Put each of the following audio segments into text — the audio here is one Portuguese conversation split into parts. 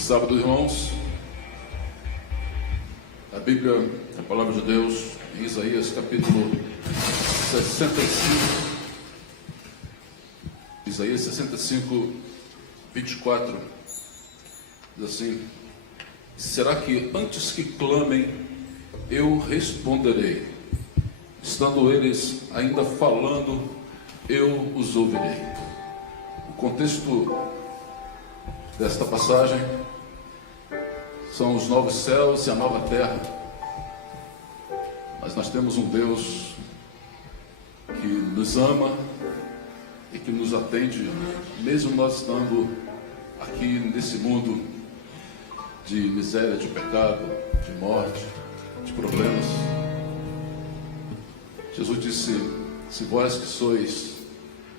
Sábado, irmãos, a Bíblia, a palavra de Deus, em Isaías capítulo 65, Isaías 65, 24, diz assim: será que antes que clamem, eu responderei? Estando eles ainda falando, eu os ouvirei. O contexto desta passagem são os novos céus e a nova terra. Mas nós temos um Deus que nos ama e que nos atende, mesmo nós estando aqui nesse mundo de miséria, de pecado, de morte, de problemas. Jesus disse: se vós que sois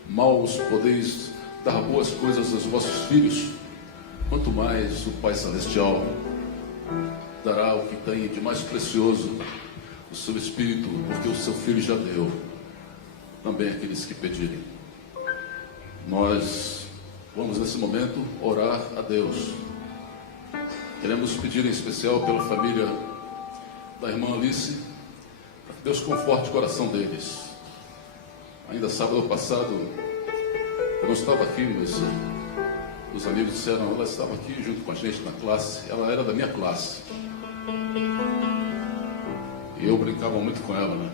maus podeis dar boas coisas aos vossos filhos, quanto mais o Pai Celestial dará o que tem de mais precioso, o seu Espírito, porque o seu Filho já deu também àqueles que pedirem. Nós vamos nesse momento orar a Deus. Queremos pedir em especial pela família da irmã Alice, para que Deus conforte o coração deles. Ainda sábado passado, eu não estava aqui, mas os amigos disseram: ela estava aqui junto com a gente na classe. Ela era da minha classe e eu brincava muito com ela, né?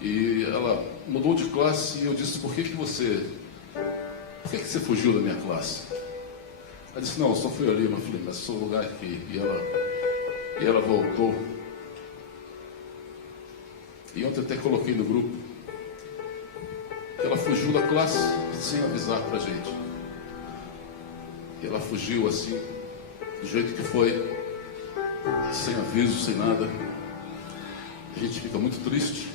E ela mudou de classe e eu disse: por que você fugiu da minha classe? Ela disse: não, eu só fui ali. Eu falei: mas sou lugar aqui. E ela voltou. E ontem eu até coloquei no grupo que ela fugiu da classe sem avisar pra gente. E ela fugiu assim, do jeito que foi, sem aviso, sem nada. A gente fica muito triste,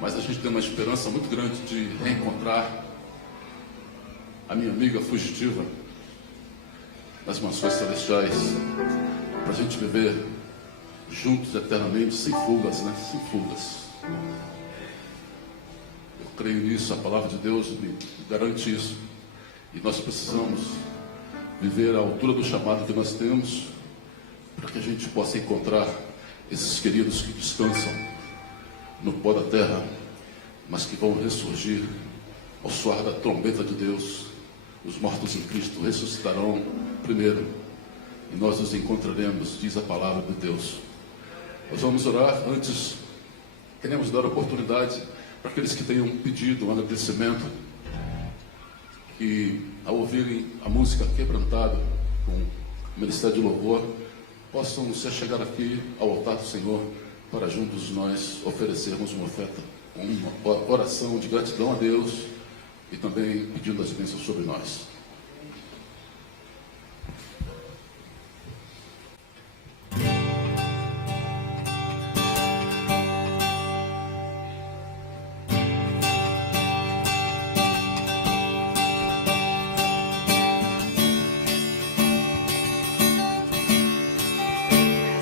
mas a gente tem uma esperança muito grande de reencontrar a minha amiga fugitiva nas mansões celestiais, para a gente viver juntos eternamente, sem fugas, né? Sem fugas. Eu creio nisso, a palavra de Deus me garante isso. E nós precisamos viver à altura do chamado que nós temos, para que a gente possa encontrar esses queridos que descansam no pó da terra, mas que vão ressurgir ao soar da trombeta de Deus. Os mortos em Cristo ressuscitarão primeiro, e nós nos encontraremos, diz a palavra de Deus. Nós vamos orar. Antes, queremos dar oportunidade para aqueles que tenham pedido um agradecimento, que ao ouvirem a música Quebrantado com o Ministério de Louvor, possam se chegar aqui ao altar do Senhor, para juntos nós oferecermos uma oferta, uma oração de gratidão a Deus e também pedindo as bênçãos sobre nós.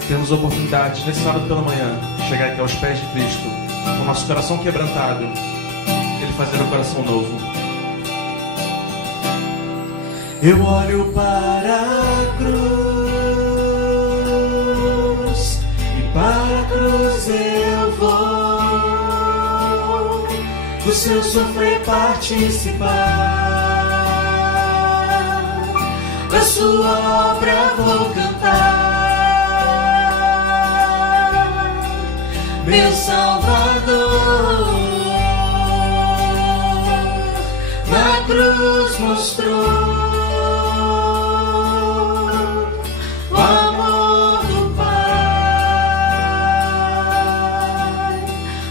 Temos a oportunidade, nesse sábado pela manhã, de chegar aqui aos pés de Cristo, com o nosso coração quebrantado, Ele fazer um coração novo. Eu olho para a cruz, e para a cruz eu vou, do seu sofrer participar, da sua obra vou cantar. Meu Salvador na cruz mostrou o amor do Pai,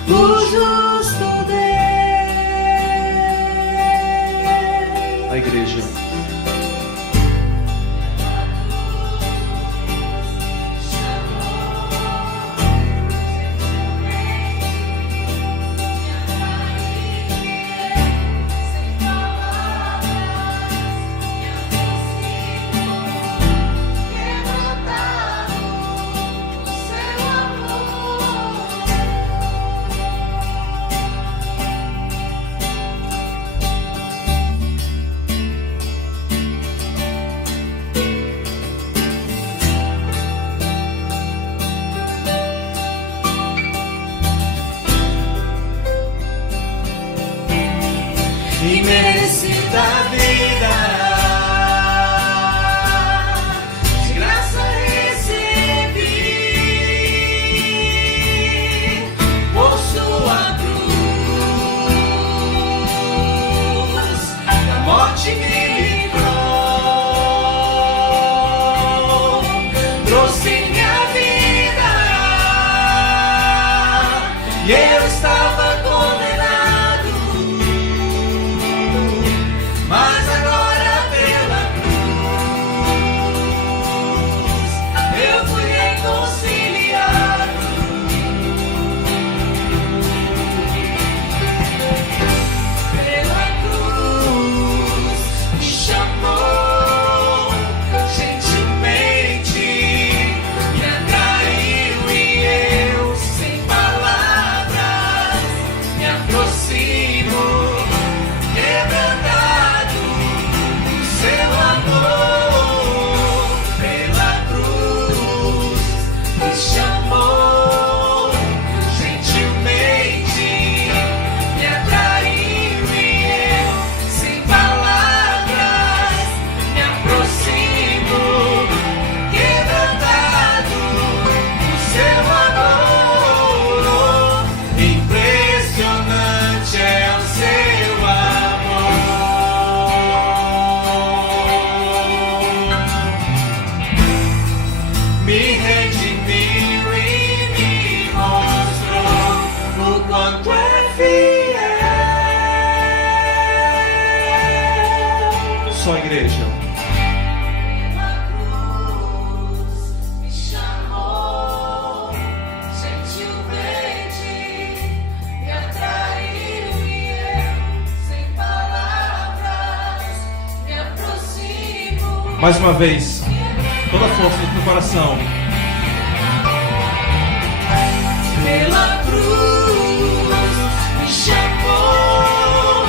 o justo Deus. A igreja. da vida, de graça recebi, por sua cruz, da morte me livrou, trouxe minha vida, e eu estava condenado, mas agora pela cruz eu fui reconciliado. Pela cruz me chamou gentilmente, me atraiu e eu sem palavras me aproximo, quebrantado do seu amor. Pela cruz me chamou gentilmente, me atraiu e eu sem palavras me aproximo, quebrantado do seu amor. Impressionante é o seu amor. Me redimiu e me mostrou o quanto é fiel. Só a igreja. Pela cruz me chamou gentilmente, me atraiu e eu sem palavras me aproximo. Mais uma vez, toda a força do teu coração. Pela cruz me chamou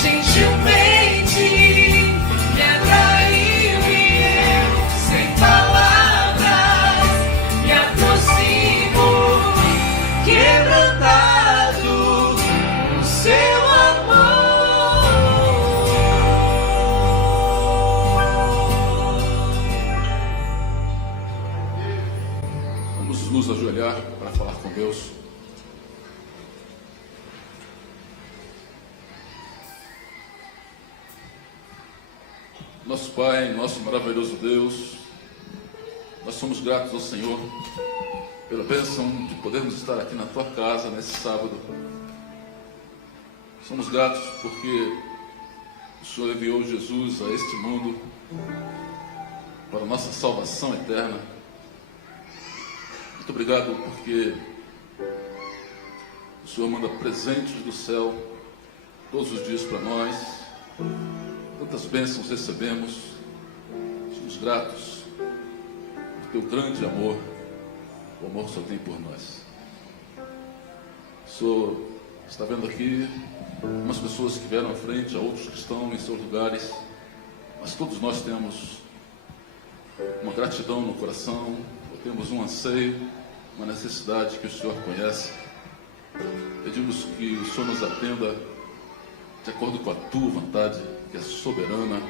gentilmente, me atraiu e eu sem palavras me aproximo, quebrantado no seu amor. Vamos nos ajoelhar para falar com Deus. Nosso Pai, nosso maravilhoso Deus, nós somos gratos ao Senhor pela bênção de podermos estar aqui na Tua casa nesse sábado. Somos gratos porque o Senhor enviou Jesus a este mundo para a nossa salvação eterna. Muito obrigado porque o Senhor manda presentes do céu todos os dias para nós. Tantas bênçãos recebemos. Somos gratos por Teu grande amor, o amor que o Senhor tem por nós. O Senhor está vendo aqui umas pessoas que vieram à frente, há outros que estão em seus lugares, mas todos nós temos uma gratidão no coração, temos um anseio, uma necessidade que o Senhor conhece. Pedimos que o Senhor nos atenda de acordo com a Tua vontade, que é soberana,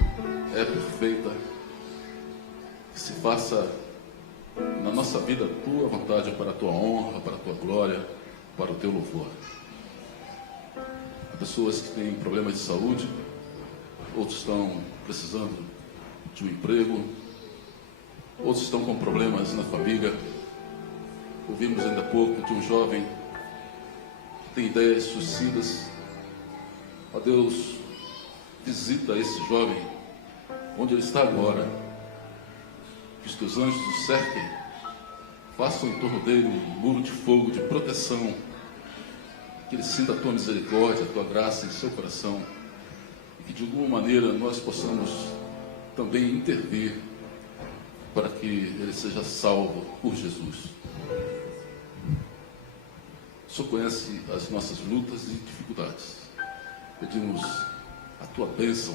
é perfeita, que se faça na nossa vida a Tua vontade para a Tua honra, para a Tua glória, para o Teu louvor. Há pessoas que têm problemas de saúde, outros estão precisando de um emprego, outros estão com problemas na família. Ouvimos ainda há pouco de um jovem que tem ideias suicidas. Ó Deus, visita esse jovem onde ele está agora. Que os Teus anjos o cerquem, façam em torno dele um muro de fogo, de proteção. Que ele sinta a Tua misericórdia, a Tua graça em seu coração. E que de alguma maneira nós possamos também intervir para que ele seja salvo por Jesus. O Senhor conhece as nossas lutas e dificuldades. Pedimos a Tua bênção.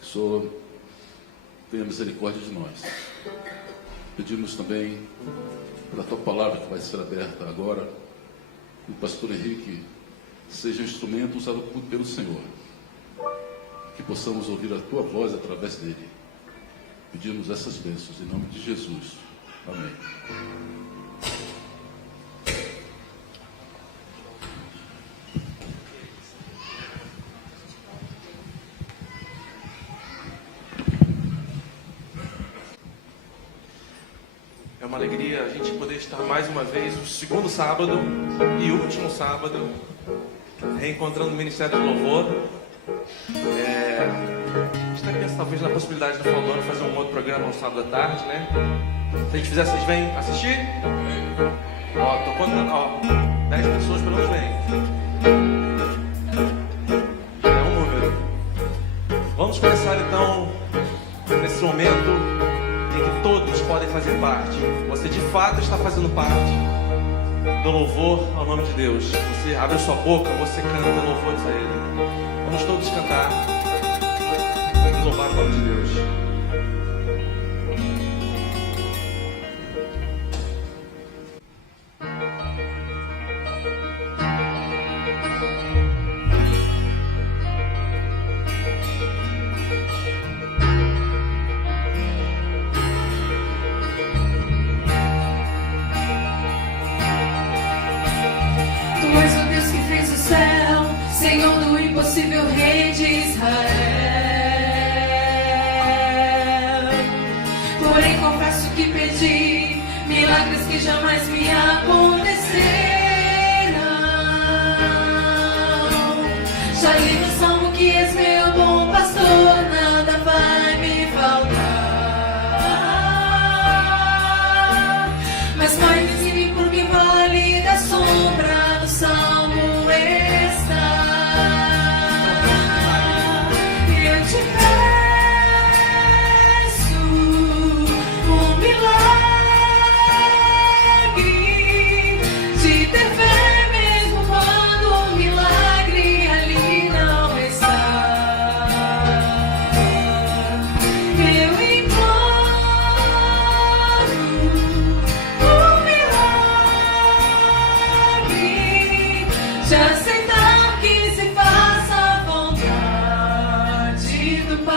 Que o Senhor tenha misericórdia de nós. Pedimos também pela Tua palavra que vai ser aberta agora, que o pastor Henrique seja um instrumento usado pelo Senhor que possamos ouvir a tua voz através dele. Pedimos essas bênçãos em nome de Jesus. Amém. É uma alegria a gente poder estar mais uma vez, o segundo sábado e último sábado, reencontrando o Ministério de Louvor. A gente está pensando talvez na possibilidade do Falando fazer um outro programa no sábado à tarde, né? Se a gente fizer, vocês vêm assistir? Ó, tô contando, ó, 10 pessoas pelo menos vêm. Já é um número. Vamos começar então, nesse momento em que todos podem fazer parte. Você de fato está fazendo parte do louvor ao nome de Deus. Você abre a sua boca, você canta louvores a Ele. Vamos todos cantar e louvar o nome de Deus. Senhor do impossível, Rei de Israel. Porém confesso que pedi milagres que jamais me acontecerão. Já li no Salmo que és meu bom pastor, nada vai me faltar. Mas Pai, me ensine por que vale da sombra do Salmo está. Te peço um milagre, de ter fé mesmo quando o milagre ali não está. Eu imploro um milagre, de aceitar que se faça a vontade do Pai.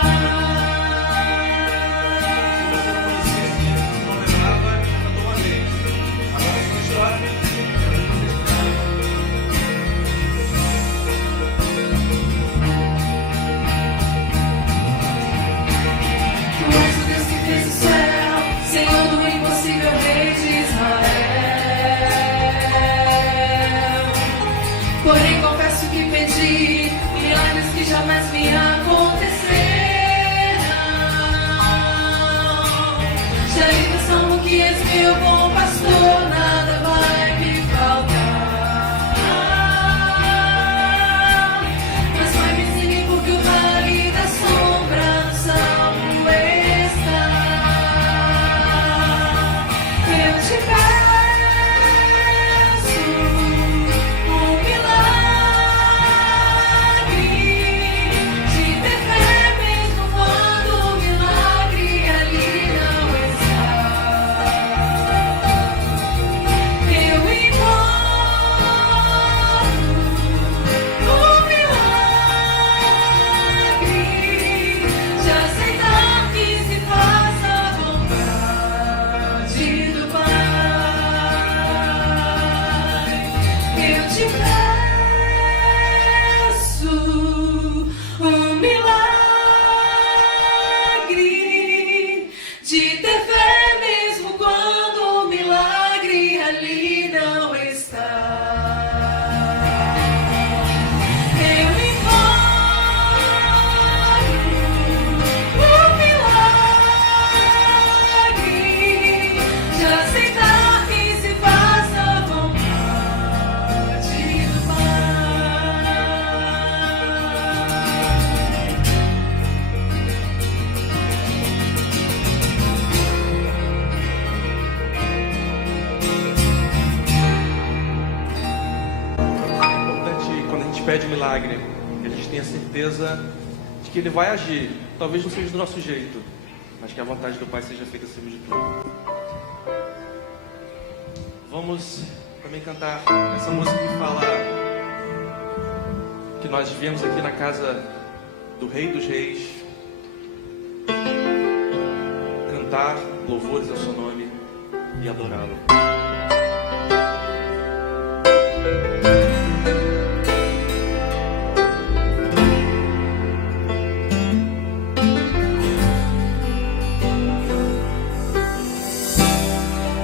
Tu és o Deus que fez o céu, Senhor do impossível, Rei de Israel. Porém confesso que pedi milagres que jamais me acontecerão. Já li no Salmo que és meu bom pastor, nada vai me faltar. Mas Pai, me ensine porque o vale da sombra do Salmo está. Eu te peço um milagre, de ter fé mesmo quando o milagre ali não está. Eu imploro um milagre, de aceitar que se faça a vontade do Pai. Eu te peço um milagre, de ter fé mesmo quando o milagre ali não está. Eu imploro um milagre, de aceitar que se faça a vontade do Pai. É importante quando a gente pede um milagre, que a gente tenha certeza de que Ele vai agir. Talvez não seja do nosso jeito, mas que a vontade do Pai seja feita acima de tudo. Vamos também cantar essa música que fala que nós viemos aqui na casa do Rei dos Reis, cantar louvores ao seu nome e adorá-lo.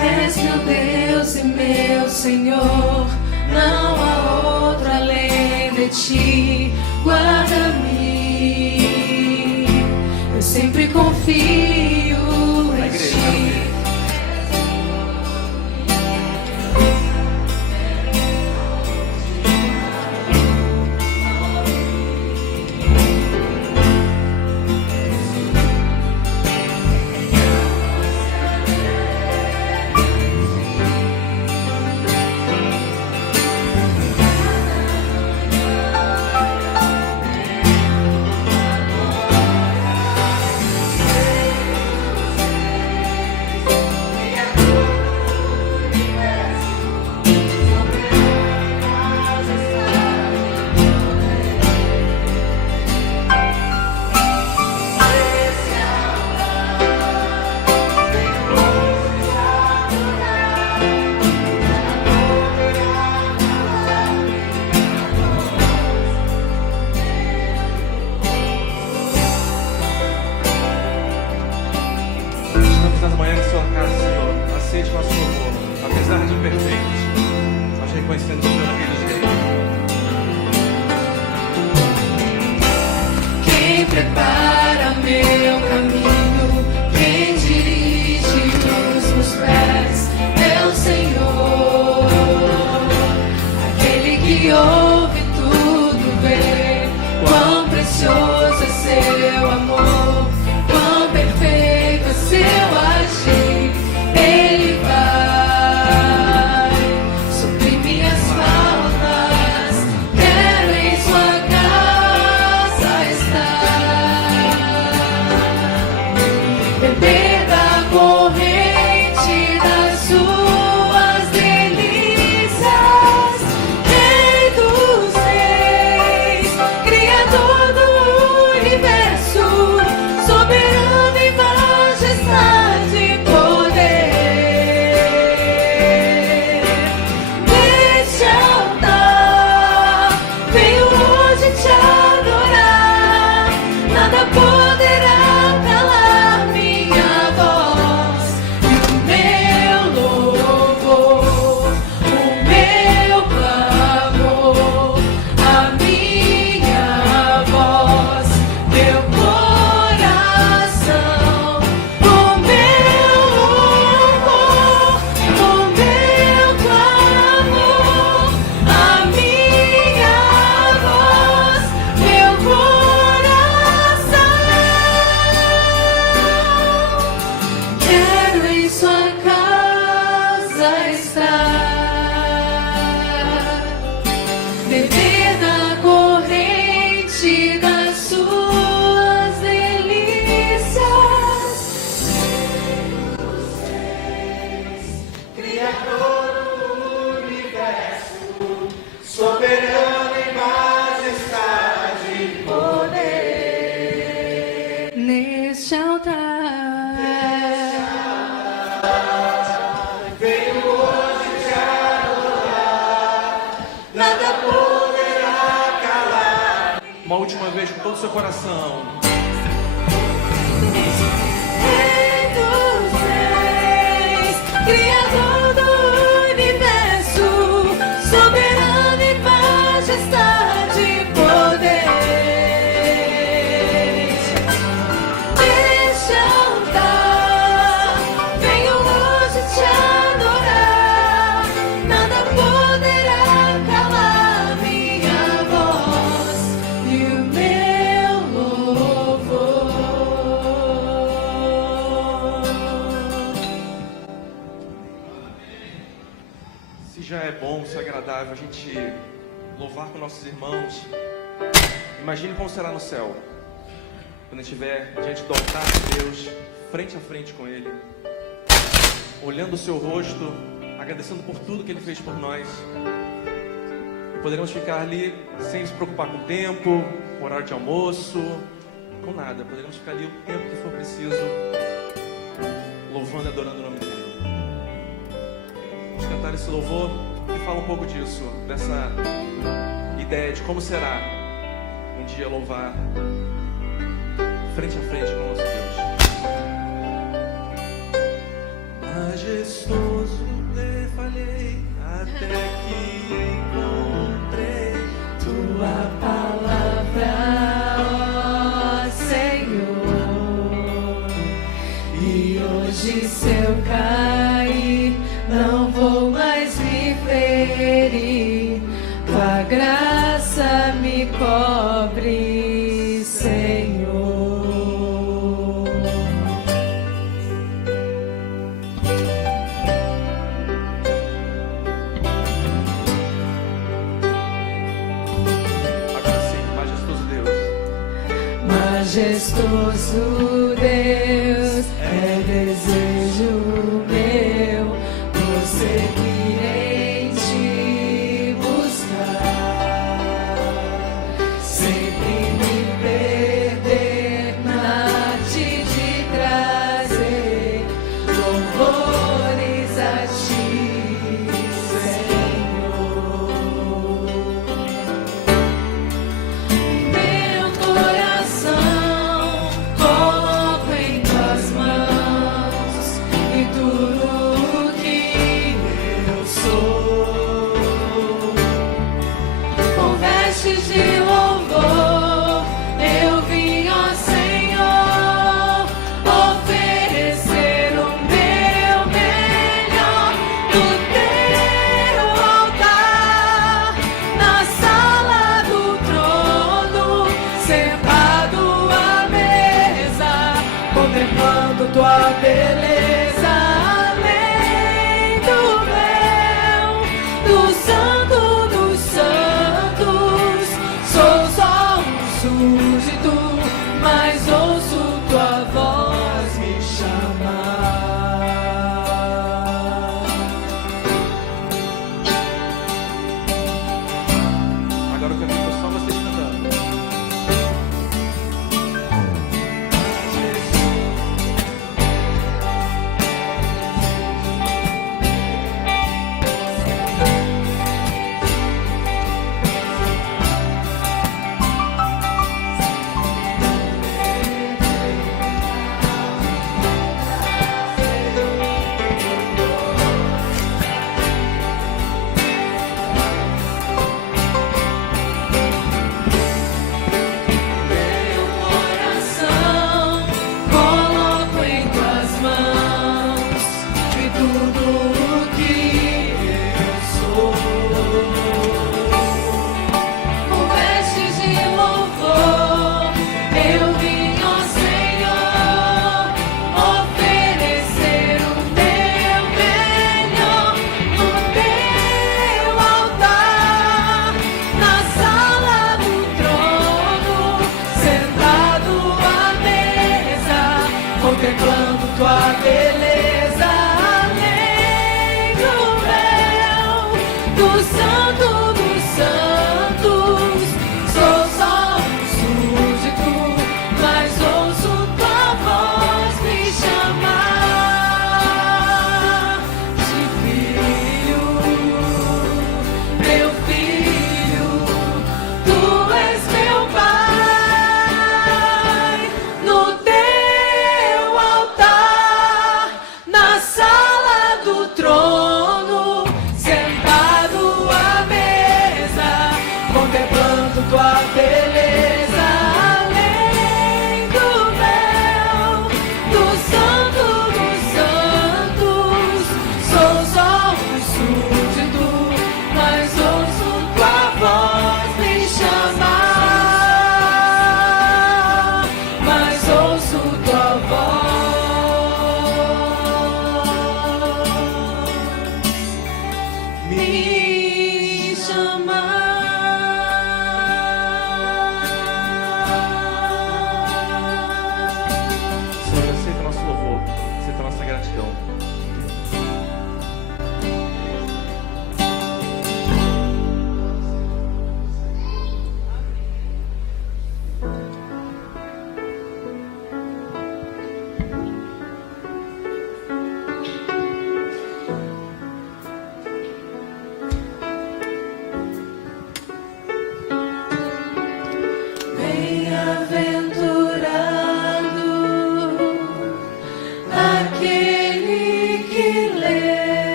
És meu Deus e meu Senhor, não há outro além de ti. Guarda-me, eu sempre confio em ti. Prepara meu caminho, quem dirige os meus pés é o Senhor, aquele que ouve tudo, vê quão precioso é seu amor, quão perfeito é seu agir. Ele vai suprir minhas faltas, quero em sua casa estar. Beber da corrente das suas delícias, Rei dos Reis, Criador do universo, soberano em majestade e poder. Neste altar venho hoje te adorar, nada poderá calar minha voz e o meu louvor, o meu clamor, a minha voz, meu coração, o meu louvor, o meu clamor, a minha voz, meu coração. Quero em sua casa estar, beber da corrente das suas delícias. Criador do universo, soberano em majestade e poder. Neste altar venho hoje te adorar, nada poderá calar. Uma última vez com todo o seu coração. Rei dos Reis, Criador do universo, soberano em majestade e poder. Neste altar venho hoje te adorar, nada poderá calar minha voz e o meu louvor. Se já é bom, se é agradável a gente louvar com nossos irmãos, imagine como será no céu, quando estiver diante do altar de Deus, frente a frente com Ele, olhando o seu rosto, agradecendo por tudo que Ele fez por nós, poderemos ficar ali sem se preocupar com o tempo, com o horário de almoço, com nada. Poderemos ficar ali o tempo que for preciso, louvando e adorando o nome dele. Vamos cantar esse louvor que fala um pouco disso, dessa ideia de como será um dia louvar frente a frente com o nosso Deus. Majestoso te falhei até que encontrei Tua palavra, ó Senhor. E hoje se eu cair, não vou mais me ferir. Tua graça me cobre, Senhor. Majestoso Deus, é desejo meu prosseguir em te buscar, sempre me perder na arte de trazer louvores a ti, Senhor. Meu coração coloco em tuas mãos e tudo que eu sou, com vestes de louvor eu vim, ó Senhor, oferecer o meu melhor no teu altar, na sala do trono, sentado à mesa, contemplando tua beleza, além do véu do Santo dos Santos. Sou só um súdito, mas ouço tua voz me chamar. Agora eu quero ver só vocês cantando. Meu coração coloco em tuas mãos e tudo que eu sou, com vestes de louvor eu vim, ó Senhor, oferecer o meu melhor no teu altar, na sala do trono, sentado à mesa, contemplando tua beleza, além do véu do Santo dos Santos. Sou só um súdito, mas ouço tua voz me chamar de filho, meu filho, tu és meu pai, no teu altar, na sala do trono, sentado à mesa, contemplando tua beleza, além do véu do Santo dos Santos. Sou só um súdito, mas ouço tua voz me chamar, mas ouço tua voz me chamar. Senhor, aceita o nosso louvor, aceita a nossa gratidão.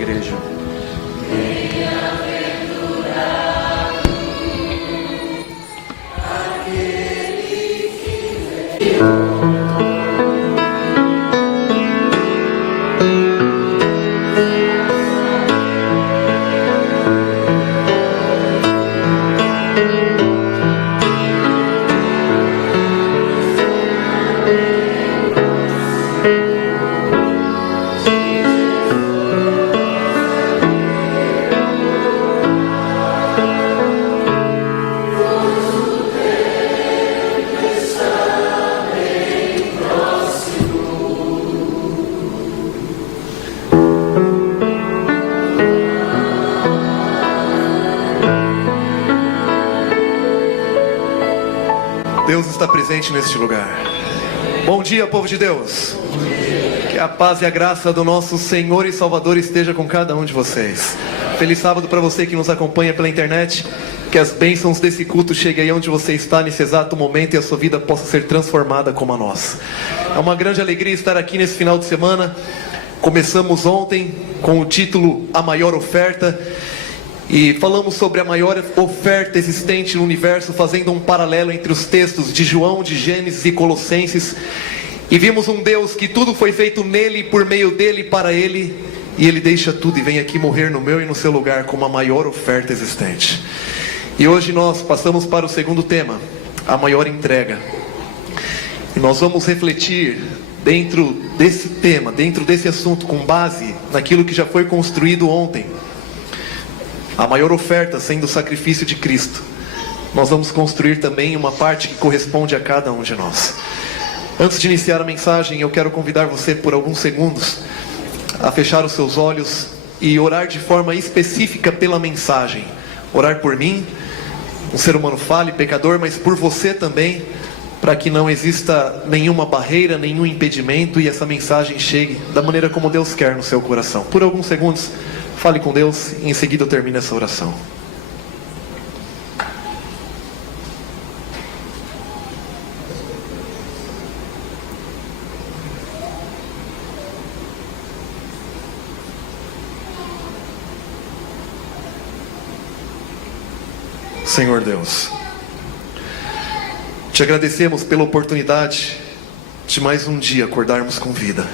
igreja. Deus está presente neste lugar. Bom dia, povo de Deus. Que a paz e a graça do nosso Senhor e Salvador esteja com cada um de vocês. Feliz sábado para você que nos acompanha pela internet. Que as bênçãos desse culto cheguem aí onde você está nesse exato momento e a sua vida possa ser transformada como a nossa. É uma grande alegria estar aqui nesse final de semana. Começamos ontem com o título A Maior Oferta. E falamos sobre a maior oferta existente no universo, fazendo um paralelo entre os textos de João, de Gênesis e Colossenses. E vimos um Deus que tudo foi feito nele, por meio dele, para ele. E ele deixa tudo e vem aqui morrer no meu e no seu lugar como a maior oferta existente. E hoje nós passamos para o segundo tema, a maior entrega. E nós vamos refletir dentro desse tema, dentro desse assunto, com base naquilo que já foi construído ontem. A maior oferta sendo o sacrifício de Cristo. Nós vamos construir também uma parte que corresponde a cada um de nós. Antes de iniciar a mensagem, eu quero convidar você por alguns segundos a fechar os seus olhos e orar de forma específica pela mensagem. Orar por mim, um ser humano falho, pecador, mas por você também, para que não exista nenhuma barreira, nenhum impedimento e essa mensagem chegue da maneira como Deus quer no seu coração. Por alguns segundos, fale com Deus e em seguida eu termino essa oração. Senhor Deus, te agradecemos pela oportunidade de mais um dia acordarmos com vida.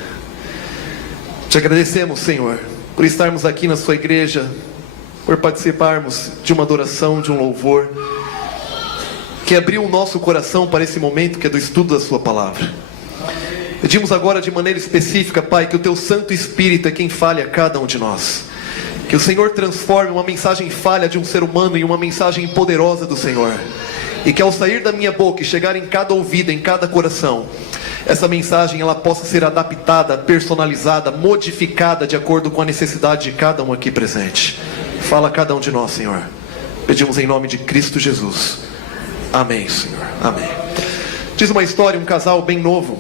Te agradecemos, Senhor, por estarmos aqui na sua igreja, por participarmos de uma adoração, de um louvor, que abriu o nosso coração para esse momento que é do estudo da sua palavra. Pedimos agora de maneira específica, Pai, que o teu Santo Espírito é quem fale a cada um de nós. Que o Senhor transforme uma mensagem falha de um ser humano em uma mensagem poderosa do Senhor. E que ao sair da minha boca e chegar em cada ouvido, em cada coração, essa mensagem ela possa ser adaptada, personalizada, modificada de acordo com a necessidade de cada um aqui presente. Fala a cada um de nós, Senhor. Pedimos em nome de Cristo Jesus. Amém, Senhor. Amém. Diz uma história, um casal bem novo,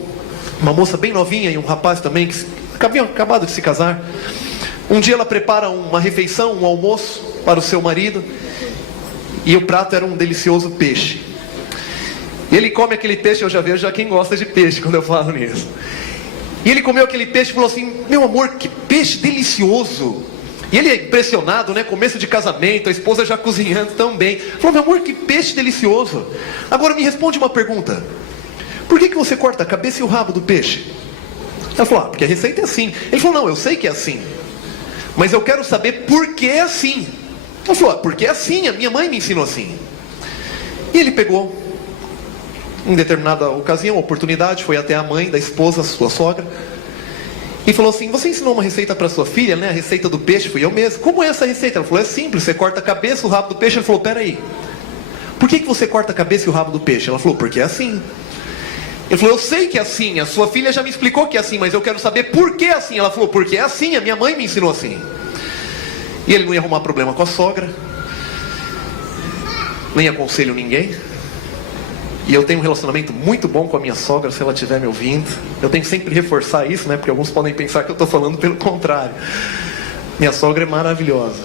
uma moça bem novinha e um rapaz também que haviam acabado de se casar. Um dia ela prepara uma refeição, um almoço para o seu marido, e o prato era um delicioso peixe. E ele come aquele peixe, eu já vejo já quem gosta de peixe quando eu falo nisso. E ele comeu aquele peixe e falou assim: meu amor, que peixe delicioso. E ele é impressionado, né? Começo de casamento, a esposa já cozinhando tão bem. Falou: meu amor, que peixe delicioso. Agora me responde uma pergunta: por que você corta a cabeça e o rabo do peixe? Ela falou: porque a receita é assim. Ele falou: não, eu sei que é assim, mas eu quero saber por que é assim. Ela falou: porque é assim, a minha mãe me ensinou assim. E ele pegou, em determinada ocasião, oportunidade, foi até a mãe da esposa, sua sogra, e falou assim: você ensinou uma receita para sua filha, né? A receita do peixe. Fui eu mesmo. Como é essa receita? Ela falou: é simples, você corta a cabeça, o rabo do peixe. Ele falou: peraí, por que você corta a cabeça e o rabo do peixe? Ela falou: porque é assim. Ele falou: eu sei que é assim, a sua filha já me explicou que é assim, mas eu quero saber por que é assim. Ela falou: porque é assim, a minha mãe me ensinou assim. E ele não ia arrumar problema com a sogra, nem aconselho ninguém. E eu tenho um relacionamento muito bom com a minha sogra, se ela estiver me ouvindo. Eu tenho que sempre reforçar isso, né? Porque alguns podem pensar que eu estou falando pelo contrário. Minha sogra é maravilhosa.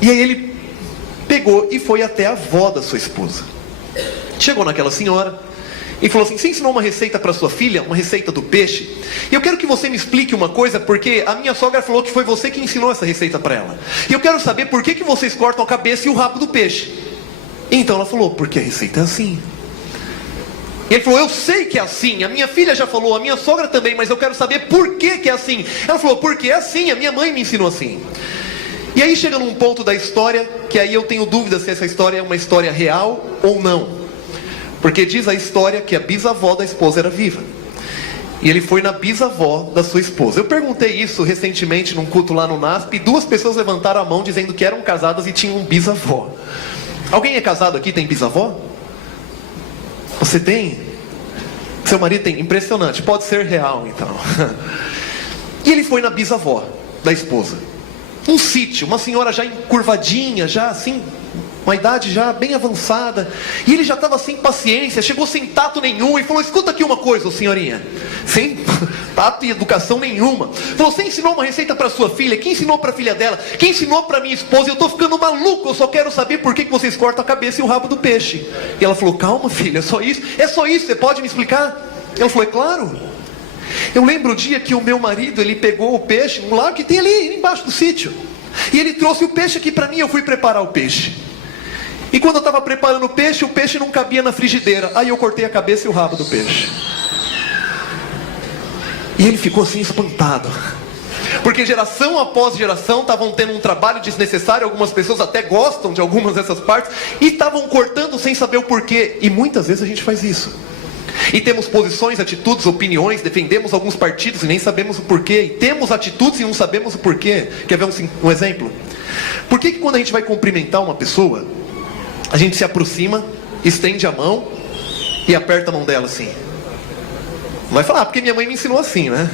E aí ele pegou e foi até a avó da sua esposa. Chegou naquela senhora e falou assim: você ensinou uma receita para sua filha, uma receita do peixe, e eu quero que você me explique uma coisa, porque a minha sogra falou que foi você que ensinou essa receita para ela, e eu quero saber por que vocês cortam a cabeça e o rabo do peixe. Então ela falou: porque a receita é assim. E ele falou: eu sei que é assim, a minha filha já falou, a minha sogra também, mas eu quero saber por que é assim. Ela falou: porque é assim, a minha mãe me ensinou assim. E aí chega num ponto da história, que aí eu tenho dúvida se essa história é uma história real ou não. Porque diz a história que a bisavó da esposa era viva. E ele foi na bisavó da sua esposa. Eu perguntei isso recentemente num culto lá no NASP, e 2 pessoas levantaram a mão dizendo que eram casadas e tinham um bisavó. Alguém é casado aqui, tem bisavó? Você tem? Seu marido tem? Impressionante, pode ser real então. E ele foi na bisavó da esposa. Um sítio, uma senhora já encurvadinha, já assim, uma idade já bem avançada. E ele já estava sem paciência, chegou sem tato nenhum e falou: escuta aqui uma coisa, senhorinha. Sem tato e educação nenhuma. Falou: você ensinou uma receita para sua filha? Quem ensinou para a filha dela? Quem ensinou para minha esposa? Eu estou ficando maluco, eu só quero saber por que vocês cortam a cabeça e o rabo do peixe. E ela falou: calma, filha, é só isso? É só isso, você pode me explicar? Ela falou: é claro. Eu lembro o dia que o meu marido, ele pegou o peixe, um lago que tem ali embaixo do sítio, e ele trouxe o peixe aqui para mim. Eu fui preparar o peixe, e quando eu estava preparando o peixe não cabia na frigideira. Aí eu cortei a cabeça e o rabo do peixe. E ele ficou assim espantado, porque geração após geração estavam tendo um trabalho desnecessário. Algumas pessoas até gostam de algumas dessas partes, e estavam cortando sem saber o porquê. E muitas vezes a gente faz isso. E temos posições, atitudes, opiniões, defendemos alguns partidos e nem sabemos o porquê. E temos atitudes e não sabemos o porquê. Quer ver um exemplo? Por que quando a gente vai cumprimentar uma pessoa, a gente se aproxima, estende a mão e aperta a mão dela assim? Não vai falar: porque minha mãe me ensinou assim, né?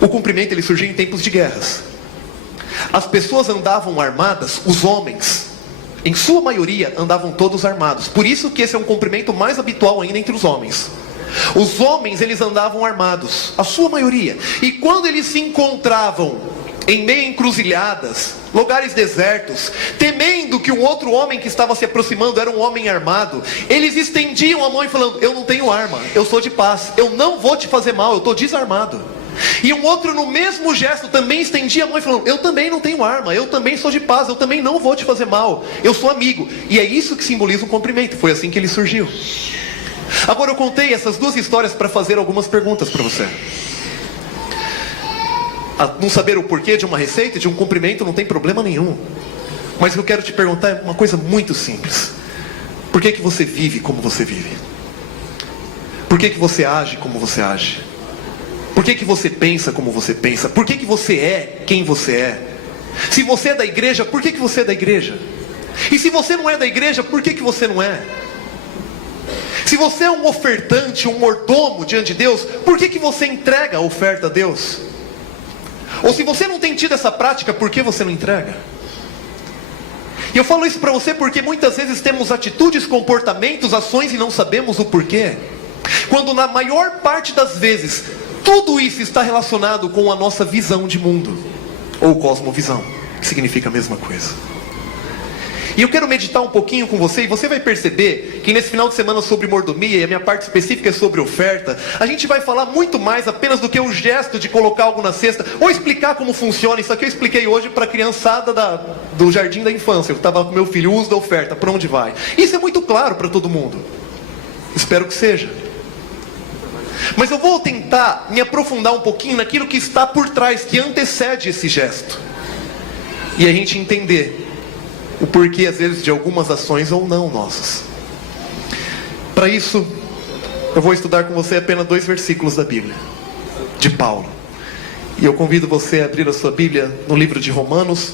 O cumprimento, ele surgiu em tempos de guerras. As pessoas andavam armadas, os homens, em sua maioria, andavam todos armados. Por isso que esse é um cumprimento mais habitual ainda entre os homens. Os homens, eles andavam armados, a sua maioria. E quando eles se encontravam em meio a encruzilhadas, lugares desertos, temendo que um outro homem que estava se aproximando era um homem armado, eles estendiam a mão e falando: eu não tenho arma, eu sou de paz, eu não vou te fazer mal, eu estou desarmado. E um outro, no mesmo gesto, também estendia a mão e falou: eu também não tenho arma, eu também sou de paz, eu também não vou te fazer mal, eu sou amigo. E é isso que simboliza um cumprimento. Foi assim que ele surgiu. Agora, eu contei essas 2 histórias para fazer algumas perguntas para você. Não saber o porquê de uma receita, de um cumprimento, não tem problema nenhum. Mas o que eu quero te perguntar é uma coisa muito simples: por que você vive como você vive? Por que você age como você age? Por que você pensa como você pensa? Por que você é quem você é? Se você é da igreja, por que você é da igreja? E se você não é da igreja, por que você não é? Se você é um ofertante, um mordomo diante de Deus, por que você entrega a oferta a Deus? Ou se você não tem tido essa prática, por que você não entrega? E eu falo isso para você porque muitas vezes temos atitudes, comportamentos, ações e não sabemos o porquê. Quando na maior parte das vezes, tudo isso está relacionado com a nossa visão de mundo, ou cosmovisão, que significa a mesma coisa. E eu quero meditar um pouquinho com você, e você vai perceber que nesse final de semana sobre mordomia, e a minha parte específica é sobre oferta, a gente vai falar muito mais apenas do que o gesto de colocar algo na cesta, ou explicar como funciona. Isso aqui eu expliquei hoje para a criançada do jardim da infância. Eu estava com meu filho: o uso da oferta, para onde vai? Isso é muito claro para todo mundo. Espero que seja. Mas eu vou tentar me aprofundar um pouquinho naquilo que está por trás, que antecede esse gesto, e a gente entender o porquê, às vezes, de algumas ações ou não nossas. Para isso, eu vou estudar com você apenas 2 versículos da Bíblia, de Paulo. E eu convido você a abrir a sua Bíblia no livro de Romanos,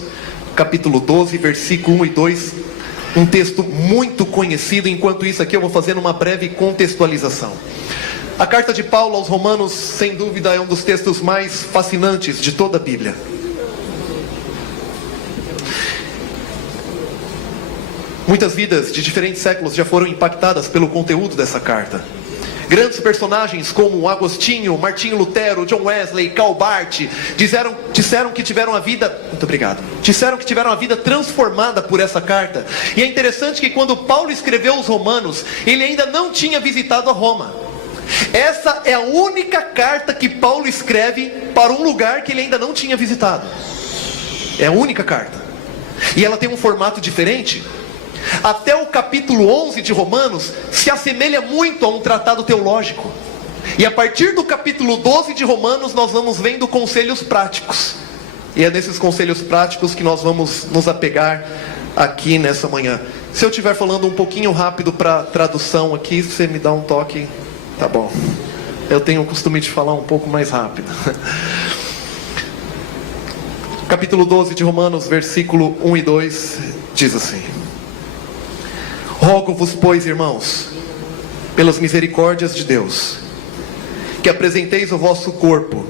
capítulo 12, versículo 1 e 2. Um texto muito conhecido. Enquanto isso aqui eu vou fazendo uma breve contextualização. A carta de Paulo aos Romanos, sem dúvida, é um dos textos mais fascinantes de toda a Bíblia. Muitas vidas de diferentes séculos já foram impactadas pelo conteúdo dessa carta. Grandes personagens como Agostinho, Martinho Lutero, John Wesley, Karl Barth disseram que tiveram a vida, muito obrigado, disseram que tiveram a vida transformada por essa carta. E é interessante que quando Paulo escreveu os Romanos, ele ainda não tinha visitado a Roma. Essa é a única carta que Paulo escreve para um lugar que ele ainda não tinha visitado. É a única carta. E ela tem um formato diferente. Até o capítulo 11 de Romanos se assemelha muito a um tratado teológico. E a partir do capítulo 12 de Romanos nós vamos vendo conselhos práticos. E é nesses conselhos práticos que nós vamos nos apegar aqui nessa manhã. Se eu estiver falando um pouquinho rápido para tradução aqui, você me dá um toque, tá bom. Eu tenho o costume de falar um pouco mais rápido. Capítulo 12 de Romanos, versículo 1 e 2, diz assim: Rogo-vos, pois, irmãos, pelas misericórdias de Deus, que apresenteis o vosso corpo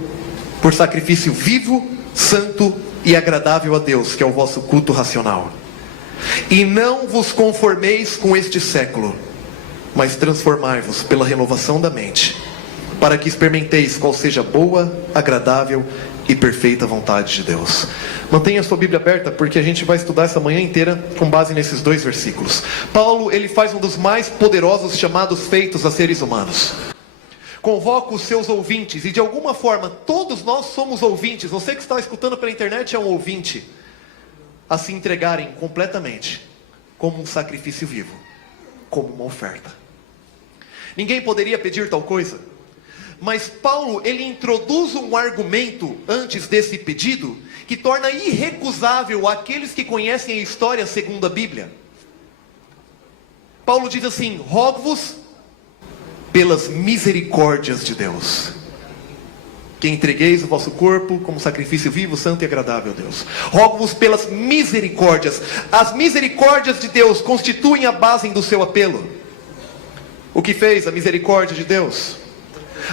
por sacrifício vivo, santo e agradável a Deus, que é o vosso culto racional. E não vos conformeis com este século, mas transformai-vos pela renovação da mente, para que experimenteis qual seja a boa, agradável e perfeita vontade de Deus. Mantenha a sua Bíblia aberta, porque a gente vai estudar essa manhã inteira com base nesses dois versículos. Paulo, ele faz um dos mais poderosos chamados feitos a seres humanos. Convoca os seus ouvintes, e de alguma forma, todos nós somos ouvintes. Você que está escutando pela internet é um ouvinte. A se entregarem completamente, como um sacrifício vivo, como uma oferta. Ninguém poderia pedir tal coisa. Mas Paulo, ele introduz um argumento antes desse pedido que torna irrecusável aqueles que conhecem a história segundo a Bíblia. Paulo diz assim: rogo-vos pelas misericórdias de Deus, que entregueis o vosso corpo como sacrifício vivo, santo e agradável a Deus. Rogo-vos pelas misericórdias. As misericórdias de Deus constituem a base do seu apelo. O que fez a misericórdia de Deus?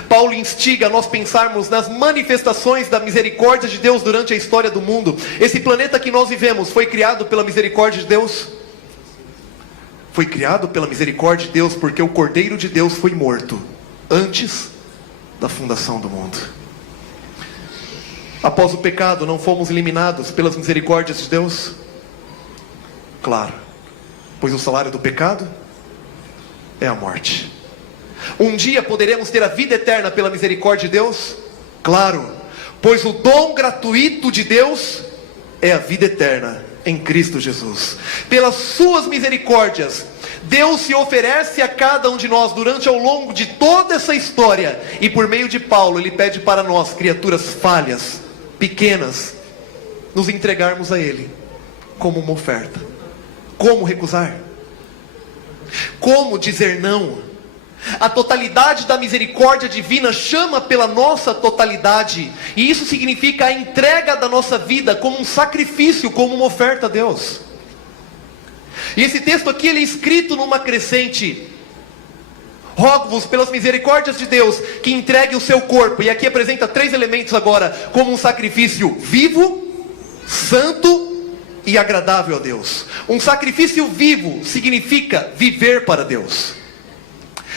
Paulo instiga a nós pensarmos nas manifestações da misericórdia de Deus durante a história do mundo. Esse planeta que nós vivemos foi criado pela misericórdia de Deus? Foi criado pela misericórdia de Deus, porque o Cordeiro de Deus foi morto antes da fundação do mundo. Após o pecado, não fomos eliminados pelas misericórdias de Deus? Claro, pois o salário do pecado é a morte. Um dia poderemos ter a vida eterna pela misericórdia de Deus? Claro, pois o dom gratuito de Deus é a vida eterna em Cristo Jesus. Pelas suas misericórdias, Deus se oferece a cada um de nós durante ao longo de toda essa história. E por meio de Paulo, ele pede para nós, criaturas falhas, pequenas, nos entregarmos a Ele como uma oferta. Como recusar? Como dizer não? A totalidade da misericórdia divina chama pela nossa totalidade, e isso significa a entrega da nossa vida como um sacrifício, como uma oferta a Deus. E esse texto aqui, ele é escrito numa crescente. Rogo-vos pelas misericórdias de Deus que entregue o seu corpo, e aqui apresenta 3 elementos agora, como um sacrifício vivo, santo e agradável a Deus. Um sacrifício vivo significa viver para Deus.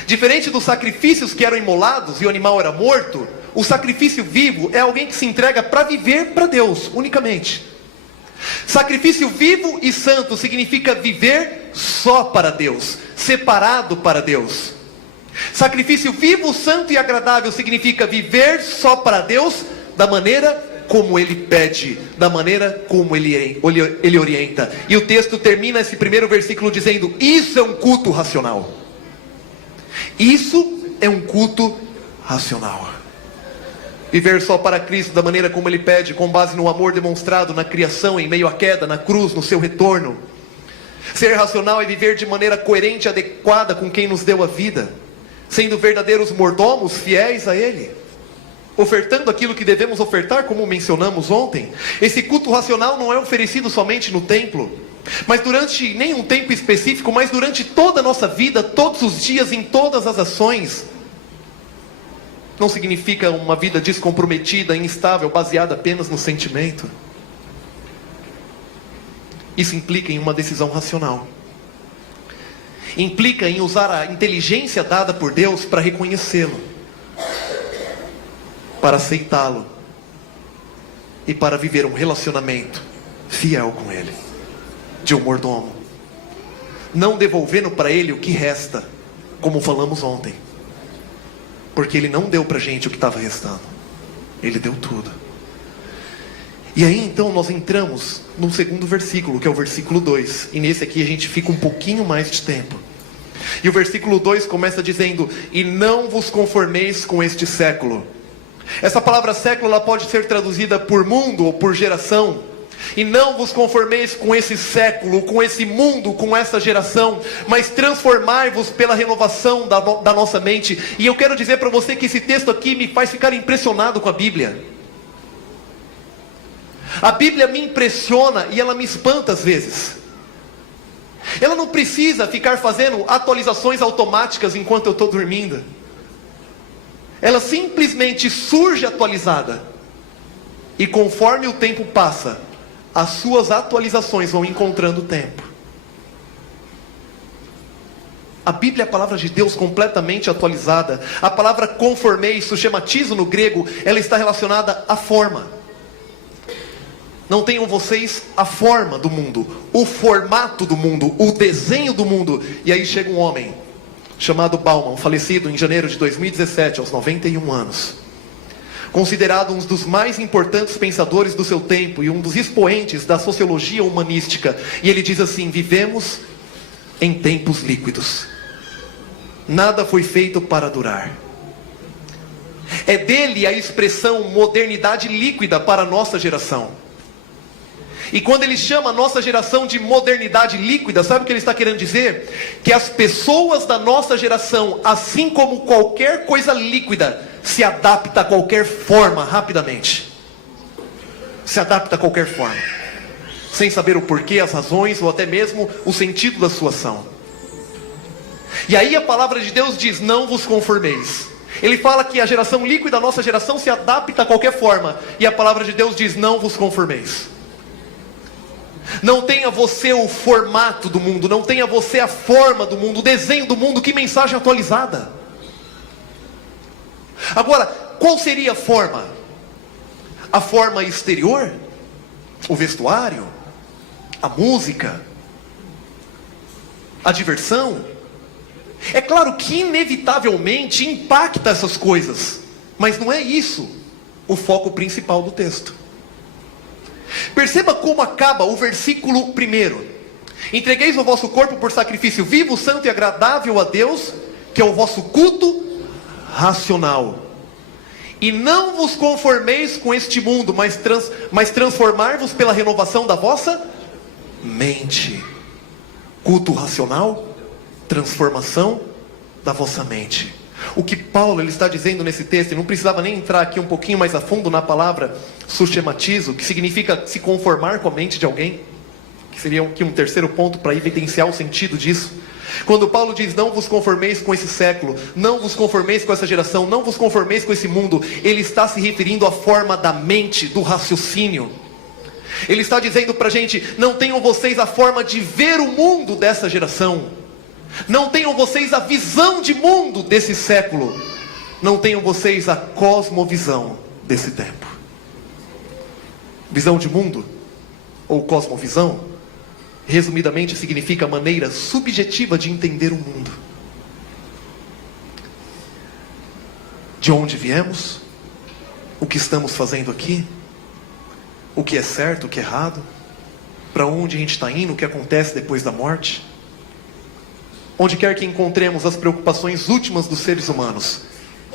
Diferente dos sacrifícios que eram imolados e o animal era morto, o sacrifício vivo é alguém que se entrega para viver para Deus, unicamente. Sacrifício vivo e santo significa viver só para Deus, separado para Deus. Sacrifício vivo, santo e agradável significa viver só para Deus, da maneira como Ele pede, da maneira como Ele orienta. E o texto termina esse primeiro versículo dizendo: isso é um culto racional. Isso é um culto racional. Viver só para Cristo da maneira como Ele pede, com base no amor demonstrado na criação, em meio à queda, na cruz, no seu retorno. Ser racional é viver de maneira coerente e adequada com quem nos deu a vida, sendo verdadeiros mordomos, fiéis a Ele, ofertando aquilo que devemos ofertar, como mencionamos ontem. Esse culto racional não é oferecido somente no templo, mas durante nenhum tempo específico, mas durante toda a nossa vida, todos os dias, em todas as ações. Não significa uma vida descomprometida, instável, baseada apenas no sentimento. Isso implica em uma decisão racional. implica em usar a inteligência dada por Deus para reconhecê-lo, para aceitá-lo e para viver um relacionamento fiel com Ele, de um mordomo, não devolvendo para Ele o que resta, como falamos ontem, porque Ele não deu para a gente o que estava restando, Ele deu tudo. E aí então nós entramos no segundo versículo, que é o versículo 2. E nesse aqui a gente fica um pouquinho mais de tempo. E o versículo 2 começa dizendo: e não vos conformeis com este século. Essa palavra século, ela pode ser traduzida por mundo ou por geração. E não vos conformeis com esse século, com esse mundo, com essa geração, mas transformai-vos pela renovação da nossa mente. E eu quero dizer para você que esse texto aqui me faz ficar impressionado com a Bíblia. A Bíblia me impressiona e ela me espanta às vezes. Ela não precisa ficar fazendo atualizações automáticas enquanto eu estou dormindo. Ela simplesmente surge atualizada. E conforme o tempo passa, as suas atualizações vão encontrando tempo. A Bíblia é a palavra de Deus completamente atualizada. A palavra conformei, sushematizo no grego, ela está relacionada à forma. Não tenham vocês a forma do mundo, o formato do mundo, o desenho do mundo. E aí chega um homem chamado Bauman, falecido em janeiro de 2017, aos 91 anos. Considerado um dos mais importantes pensadores do seu tempo e um dos expoentes da sociologia humanística. E ele diz assim: vivemos em tempos líquidos. Nada foi feito para durar. É dele a expressão modernidade líquida para a nossa geração. E quando ele chama a nossa geração de modernidade líquida, sabe o que ele está querendo dizer? Que as pessoas da nossa geração, assim como qualquer coisa líquida, se adapta a qualquer forma rapidamente. Se adapta a qualquer forma, sem saber o porquê, as razões ou até mesmo o sentido da sua ação. E aí a palavra de Deus diz: não vos conformeis. Ele fala que a geração líquida, a nossa geração, se adapta a qualquer forma. E a palavra de Deus diz: não vos conformeis. Não tenha você o formato do mundo, não tenha você a forma do mundo, o desenho do mundo. Que mensagem atualizada. Agora, qual seria a forma? A forma exterior? O vestuário? A música? A diversão? É claro que inevitavelmente impacta essas coisas, mas não é isso o foco principal do texto. Perceba como acaba o versículo 1. Entregueis o vosso corpo por sacrifício vivo, santo e agradável a Deus, que é o vosso culto racional. E não vos conformeis com este mundo, mas transformar-vos pela renovação da vossa mente. Culto racional, transformação da vossa mente. O que Paulo ele está dizendo nesse texto, e não precisava nem entrar aqui um pouquinho mais a fundo na palavra sushematizo, que significa se conformar com a mente de alguém, que seria aqui um terceiro ponto para evidenciar o sentido disso. Quando Paulo diz: não vos conformeis com esse século, não vos conformeis com essa geração, não vos conformeis com esse mundo, ele está se referindo à forma da mente, do raciocínio. Ele está dizendo para a gente: não tenham vocês a forma de ver o mundo dessa geração, não tenham vocês a visão de mundo desse século, não tenham vocês a cosmovisão desse tempo. Visão de mundo, ou cosmovisão, resumidamente significa maneira subjetiva de entender o mundo. De onde viemos, o que estamos fazendo aqui, o que é certo, o que é errado, para onde a gente está indo, o que acontece depois da morte. Onde quer que encontremos as preocupações últimas dos seres humanos,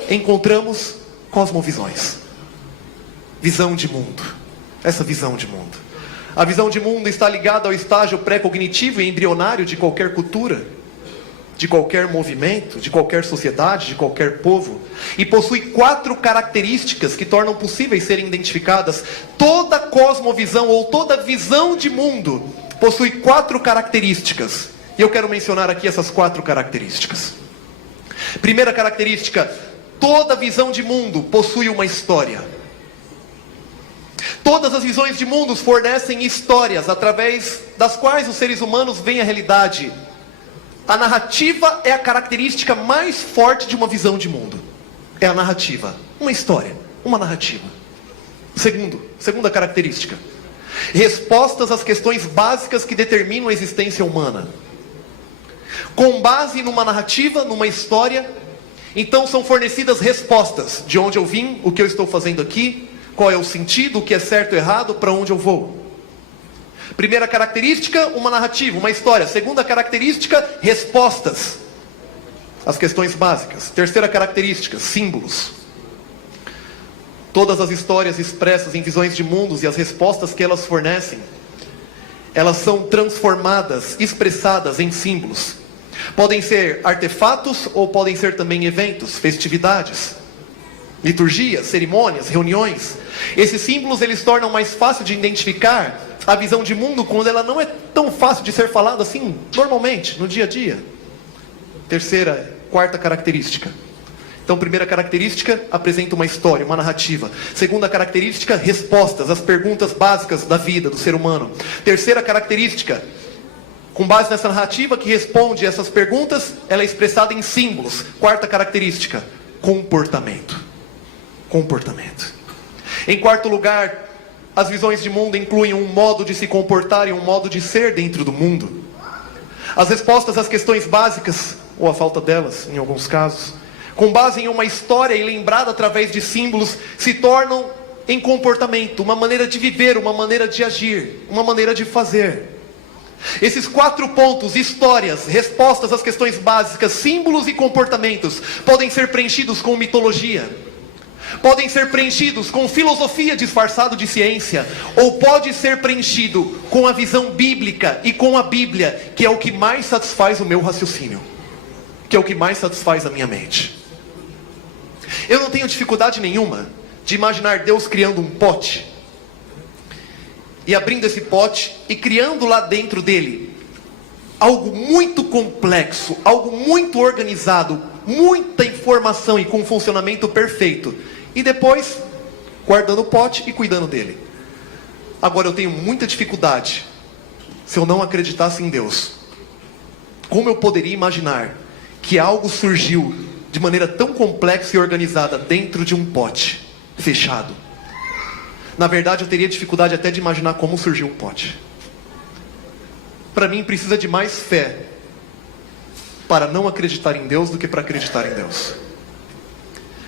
encontramos cosmovisões. Visão de mundo. Essa visão de mundo. A visão de mundo está ligada ao estágio pré-cognitivo e embrionário de qualquer cultura, de qualquer movimento, de qualquer sociedade, de qualquer povo. E possui 4 características que tornam possíveis serem identificadas. Toda cosmovisão ou toda visão de mundo possui 4 características. E eu quero mencionar aqui essas 4 características. Primeira característica: toda visão de mundo possui uma história. Todas as visões de mundo fornecem histórias através das quais os seres humanos veem a realidade. A narrativa é a característica mais forte de uma visão de mundo. É a narrativa. Uma história, uma narrativa. Segunda característica. Respostas às questões básicas que determinam a existência humana. Com base numa narrativa, numa história, então são fornecidas respostas. De onde eu vim, o que eu estou fazendo aqui, qual é o sentido, o que é certo ou errado, para onde eu vou. Primeira característica, uma narrativa, uma história. Segunda característica, respostas às questões básicas. Terceira característica, símbolos. Todas as histórias expressas em visões de mundos e as respostas que elas fornecem, elas são transformadas, expressadas em símbolos. Podem ser artefatos ou podem ser também eventos, festividades, liturgias, cerimônias, reuniões. Esses símbolos eles tornam mais fácil de identificar a visão de mundo quando ela não é tão fácil de ser falada assim, normalmente, no dia a dia. Quarta característica. Então, primeira característica, apresenta uma história, uma narrativa. Segunda característica, respostas às perguntas básicas da vida, do ser humano. Terceira característica, com base nessa narrativa que responde essas perguntas, ela é expressada em símbolos. Quarta característica, comportamento. Comportamento. Em quarto lugar, as visões de mundo incluem um modo de se comportar e um modo de ser dentro do mundo. As respostas às questões básicas, ou a falta delas, em alguns casos, com base em uma história e lembrada através de símbolos, se tornam em comportamento, uma maneira de viver, uma maneira de agir, uma maneira de fazer. Esses 4 pontos, histórias, respostas às questões básicas, símbolos e comportamentos, podem ser preenchidos com mitologia, podem ser preenchidos com filosofia disfarçado de ciência, ou pode ser preenchido com a visão bíblica e com a Bíblia, que é o que mais satisfaz o meu raciocínio, que é o que mais satisfaz a minha mente. Eu não tenho dificuldade nenhuma de imaginar Deus criando um pote e abrindo esse pote e criando lá dentro dele algo muito complexo, algo muito organizado, muita informação e com um funcionamento perfeito, e depois guardando o pote e cuidando dele. Agora, eu tenho muita dificuldade, se eu não acreditasse em Deus, como eu poderia imaginar que algo surgiu de maneira tão complexa e organizada dentro de um pote fechado? Na verdade, eu teria dificuldade até de imaginar como surgiu um pote. Para mim, precisa de mais fé para não acreditar em Deus do que para acreditar em Deus.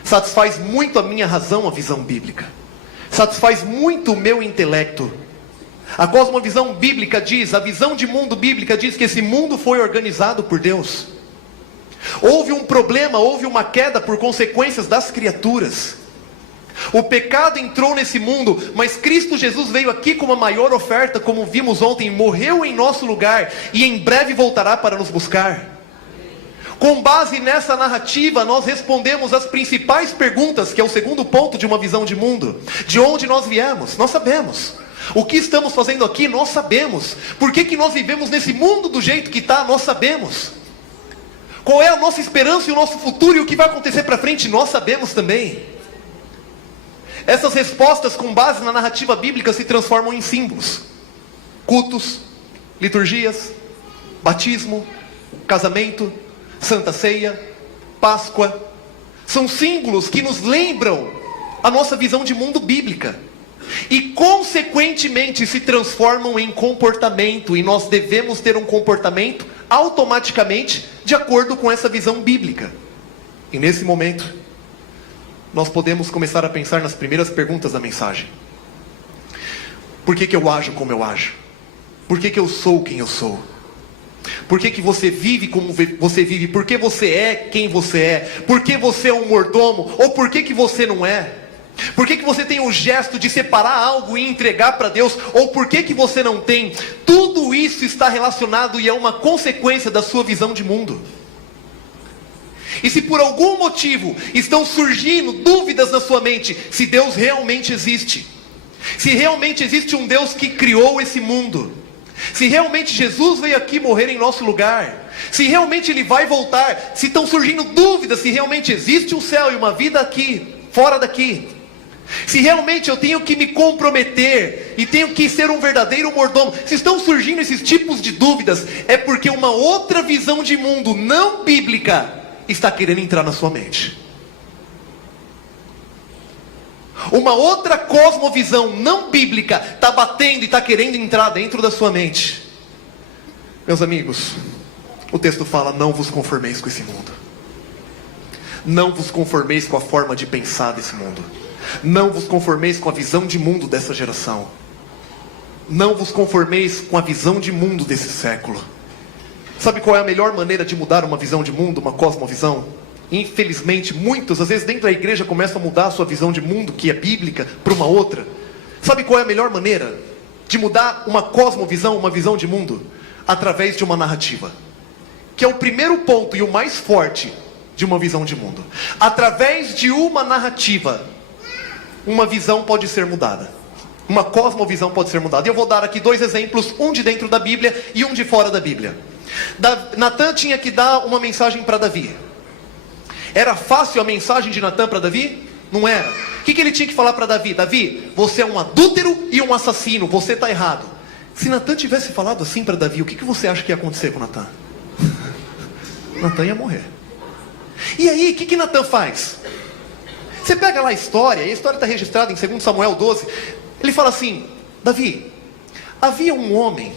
Satisfaz muito a minha razão a visão bíblica. Satisfaz muito o meu intelecto. A cosmovisão bíblica diz, a visão de mundo bíblica diz que esse mundo foi organizado por Deus. Houve um problema, houve uma queda por consequências das criaturas. O pecado entrou nesse mundo, mas Cristo Jesus veio aqui com uma maior oferta, como vimos ontem, morreu em nosso lugar e em breve voltará para nos buscar. Com base nessa narrativa, nós respondemos as principais perguntas, que é o segundo ponto de uma visão de mundo. De onde nós viemos? Nós sabemos. O que estamos fazendo aqui? Nós sabemos. Por que nós vivemos nesse mundo do jeito que está? Nós sabemos. Qual é a nossa esperança e o nosso futuro e o que vai acontecer para frente? Nós sabemos também. Essas respostas com base na narrativa bíblica se transformam em símbolos. Cultos, liturgias, batismo, casamento, Santa Ceia, Páscoa. São símbolos que nos lembram a nossa visão de mundo bíblica. E consequentemente se transformam em comportamento. E nós devemos ter um comportamento automaticamente de acordo com essa visão bíblica. E nesse momento, nós podemos começar a pensar nas primeiras perguntas da mensagem. Por que eu ajo como eu ajo? Por que eu sou quem eu sou? Por que você vive como você vive? Por que você é quem você é? Por que você é um mordomo? Ou por que você não é? Por que você tem o gesto de separar algo e entregar para Deus? Ou por que você não tem? Tudo isso está relacionado e é uma consequência da sua visão de mundo. E se por algum motivo estão surgindo dúvidas na sua mente, se Deus realmente existe, se realmente existe um Deus que criou esse mundo, se realmente Jesus veio aqui morrer em nosso lugar, se realmente Ele vai voltar, se estão surgindo dúvidas, se realmente existe um céu e uma vida aqui, fora daqui, Se realmente eu tenho que me comprometer e tenho que ser um verdadeiro mordomo, se estão surgindo esses tipos de dúvidas, é porque uma outra visão de mundo não bíblica está querendo entrar na sua mente. Uma outra cosmovisão não bíblica está batendo e está querendo entrar dentro da sua mente. Meus amigos, o texto fala: não vos conformeis com esse mundo. Não vos conformeis com a forma de pensar desse mundo. Não vos conformeis com a visão de mundo dessa geração. Não vos conformeis com a visão de mundo desse século. Sabe qual é a melhor maneira de mudar uma visão de mundo, uma cosmovisão? Infelizmente, muitos, às vezes dentro da igreja, começam a mudar a sua visão de mundo, que é bíblica, para uma outra. Sabe qual é a melhor maneira de mudar uma cosmovisão, uma visão de mundo? Através de uma narrativa, que é o primeiro ponto e o mais forte de uma visão de mundo. Através de uma narrativa, uma visão pode ser mudada. Uma cosmovisão pode ser mudada. E eu vou dar aqui 2 exemplos, um de dentro da Bíblia e um de fora da Bíblia. Natã tinha que dar uma mensagem para Davi. Era fácil a mensagem de Natã para Davi? Não era. O que ele tinha que falar para Davi? Davi, você é um adúltero e um assassino, você está errado. Se Natã tivesse falado assim para Davi, o que você acha que ia acontecer com Natã? Natã ia morrer. E aí, o que Natã faz? Você pega lá a história, e a história está registrada em 2 Samuel 12. Ele fala assim: Davi, havia um homem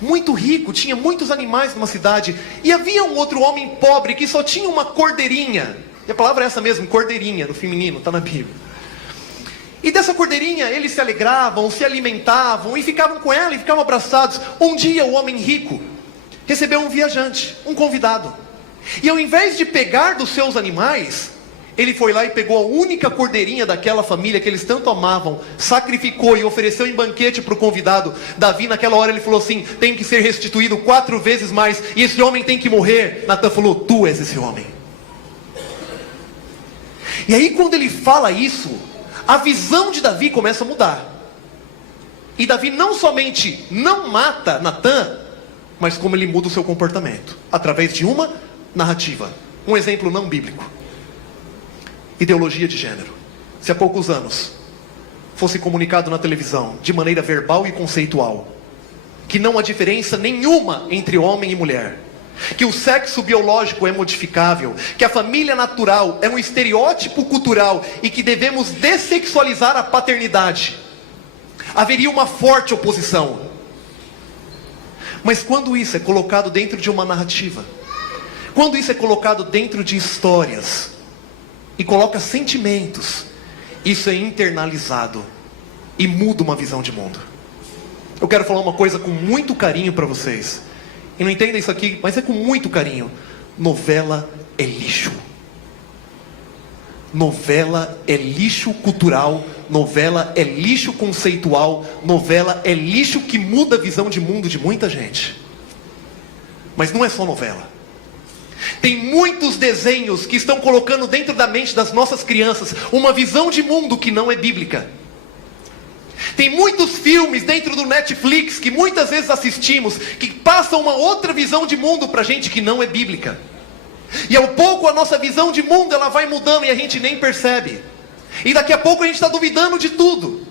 muito rico, tinha muitos animais numa cidade, e havia um outro homem pobre que só tinha uma cordeirinha. E a palavra é essa mesmo, cordeirinha, no feminino, está na Bíblia. E dessa cordeirinha eles se alegravam, se alimentavam e ficavam com ela e ficavam abraçados. Um dia o homem rico recebeu um viajante, um convidado. E ao invés de pegar dos seus animais, ele foi lá e pegou a única cordeirinha daquela família que eles tanto amavam, sacrificou e ofereceu em banquete para o convidado. Davi naquela hora ele falou assim: tem que ser restituído 4 vezes mais, e esse homem tem que morrer. Natã falou: tu és esse homem. E aí quando ele fala isso, a visão de Davi começa a mudar. E Davi não somente não mata Natã, mas como ele muda o seu comportamento, através de uma narrativa. Um exemplo não bíblico: ideologia de gênero. Se há poucos anos fosse comunicado na televisão, de maneira verbal e conceitual, que não há diferença nenhuma entre homem e mulher, que o sexo biológico é modificável, que a família natural é um estereótipo cultural e que devemos dessexualizar a paternidade, haveria uma forte oposição. Mas quando isso é colocado dentro de uma narrativa, quando isso é colocado dentro de histórias e coloca sentimentos, isso é internalizado e muda uma visão de mundo. Eu quero falar uma coisa com muito carinho para vocês. E não entenda isso aqui, mas é com muito carinho. Novela é lixo. Novela é lixo cultural. Novela é lixo conceitual. Novela é lixo que muda a visão de mundo de muita gente. Mas não é só novela. Tem muitos desenhos que estão colocando dentro da mente das nossas crianças uma visão de mundo que não é bíblica. Tem muitos filmes dentro do Netflix que muitas vezes assistimos, que passam uma outra visão de mundo para a gente que não é bíblica. E ao pouco a nossa visão de mundo ela vai mudando e a gente nem percebe. E daqui a pouco a gente está duvidando de tudo.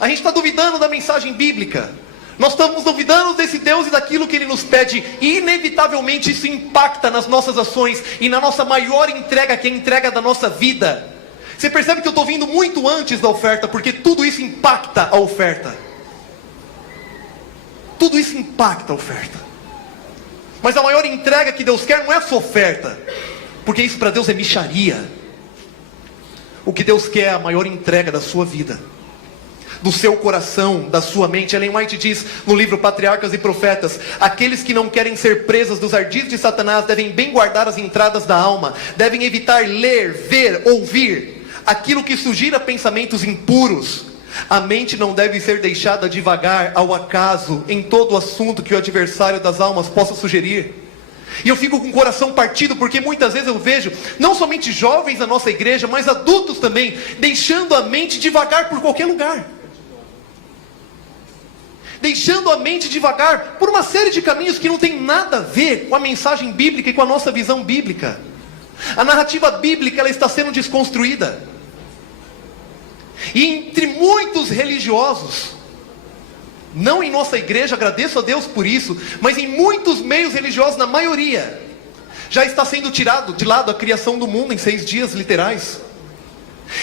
A gente está duvidando da mensagem bíblica. Nós estamos duvidando desse Deus e daquilo que Ele nos pede. E inevitavelmente isso impacta nas nossas ações e na nossa maior entrega, que é a entrega da nossa vida. Você percebe que eu estou vindo muito antes da oferta, porque tudo isso impacta a oferta. Tudo isso impacta a oferta. Mas a maior entrega que Deus quer não é a sua oferta, porque isso para Deus é mixaria. O que Deus quer é a maior entrega da sua vida, do seu coração, da sua mente. Ellen White diz no livro Patriarcas e Profetas: aqueles que não querem ser presas dos ardis de Satanás devem bem guardar as entradas da alma, devem evitar ler, ver, ouvir aquilo que sugira pensamentos impuros. A mente não deve ser deixada divagar ao acaso em todo assunto que o adversário das almas possa sugerir. E eu fico com o coração partido, porque muitas vezes eu vejo, não somente jovens na nossa igreja, mas adultos também, deixando a mente divagar por qualquer lugar. Deixando a mente divagar por uma série de caminhos que não tem nada a ver com a mensagem bíblica e com a nossa visão bíblica. A narrativa bíblica ela está sendo desconstruída. E entre muitos religiosos, não em nossa igreja, agradeço a Deus por isso, mas em muitos meios religiosos, na maioria, já está sendo tirado de lado a criação do mundo em 6 dias literais.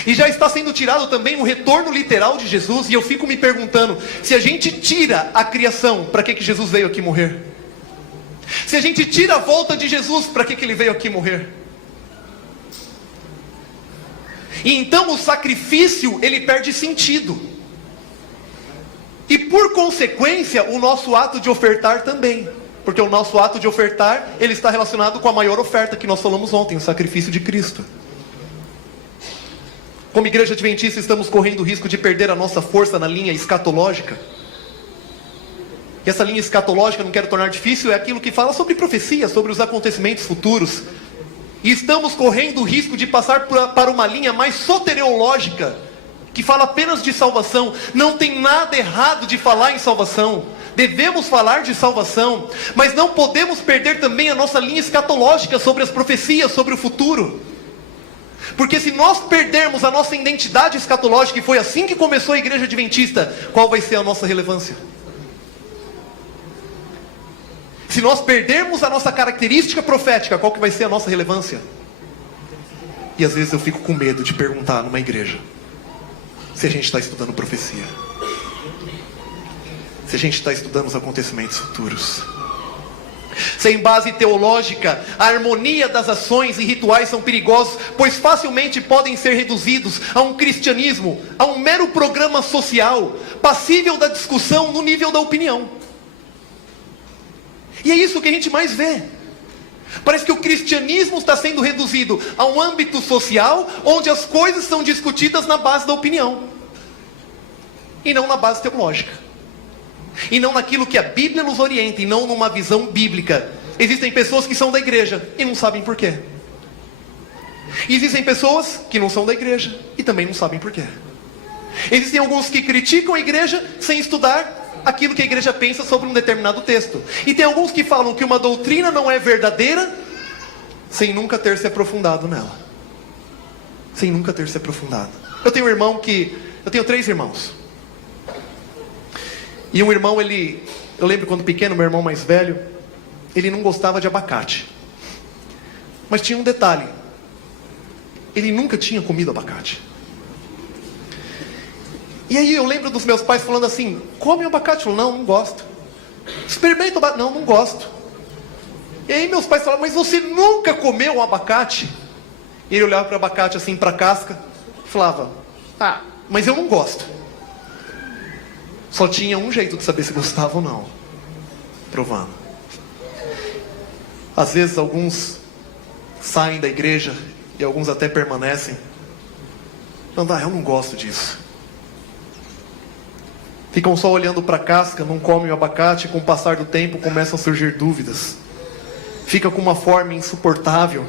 E já está sendo tirado também o retorno literal de Jesus. E eu fico me perguntando, se a gente tira a criação, para que Jesus veio aqui morrer? Se a gente tira a volta de Jesus, para que Ele veio aqui morrer? E então o sacrifício, ele perde sentido. E por consequência, o nosso ato de ofertar também. Porque o nosso ato de ofertar, ele está relacionado com a maior oferta que nós falamos ontem, o sacrifício de Cristo. Como igreja adventista, estamos correndo o risco de perder a nossa força na linha escatológica. E essa linha escatológica, não quero tornar difícil, é aquilo que fala sobre profecia, sobre os acontecimentos futuros. E estamos correndo o risco de passar para uma linha mais soteriológica, que fala apenas de salvação. Não tem nada errado de falar em salvação. Devemos falar de salvação, mas não podemos perder também a nossa linha escatológica sobre as profecias, sobre o futuro. Porque se nós perdermos a nossa identidade escatológica, e foi assim que começou a igreja adventista, qual vai ser a nossa relevância? Se nós perdermos a nossa característica profética, qual que vai ser a nossa relevância? E às vezes eu fico com medo de perguntar numa igreja, se a gente está estudando profecia, se a gente está estudando os acontecimentos futuros. Sem base teológica, a harmonia das ações e rituais são perigosos, pois facilmente podem ser reduzidos a um cristianismo, a um mero programa social, passível da discussão no nível da opinião. E é isso que a gente mais vê. Parece que o cristianismo está sendo reduzido a um âmbito social, onde as coisas são discutidas na base da opinião, e não na base teológica, e não naquilo que a Bíblia nos orienta, e não numa visão bíblica. Existem pessoas que são da igreja e não sabem porquê. E existem pessoas que não são da igreja e também não sabem porquê. Existem alguns que criticam a igreja sem estudar aquilo que a igreja pensa sobre um determinado texto. E tem alguns que falam que uma doutrina não é verdadeira sem nunca ter se aprofundado nela. Sem nunca ter se aprofundado. Eu tenho 3 irmãos. E um irmão, eu lembro quando pequeno, meu irmão mais velho, ele não gostava de abacate. Mas tinha um detalhe: ele nunca tinha comido abacate. E aí eu lembro dos meus pais falando assim: come o abacate. Eu falei: não gosto. Experimenta o abacate. Não gosto. E aí meus pais falavam: mas você nunca comeu um abacate? E ele olhava para o abacate assim, para a casca, e falava: mas eu não gosto. Só tinha um jeito de saber se gostava ou não: provando. Às vezes alguns saem da igreja, e alguns até permanecem, falando: eu não gosto disso. Ficam só olhando para a casca, não comem o abacate. Com o passar do tempo começam a surgir dúvidas. Fica com uma forma insuportável.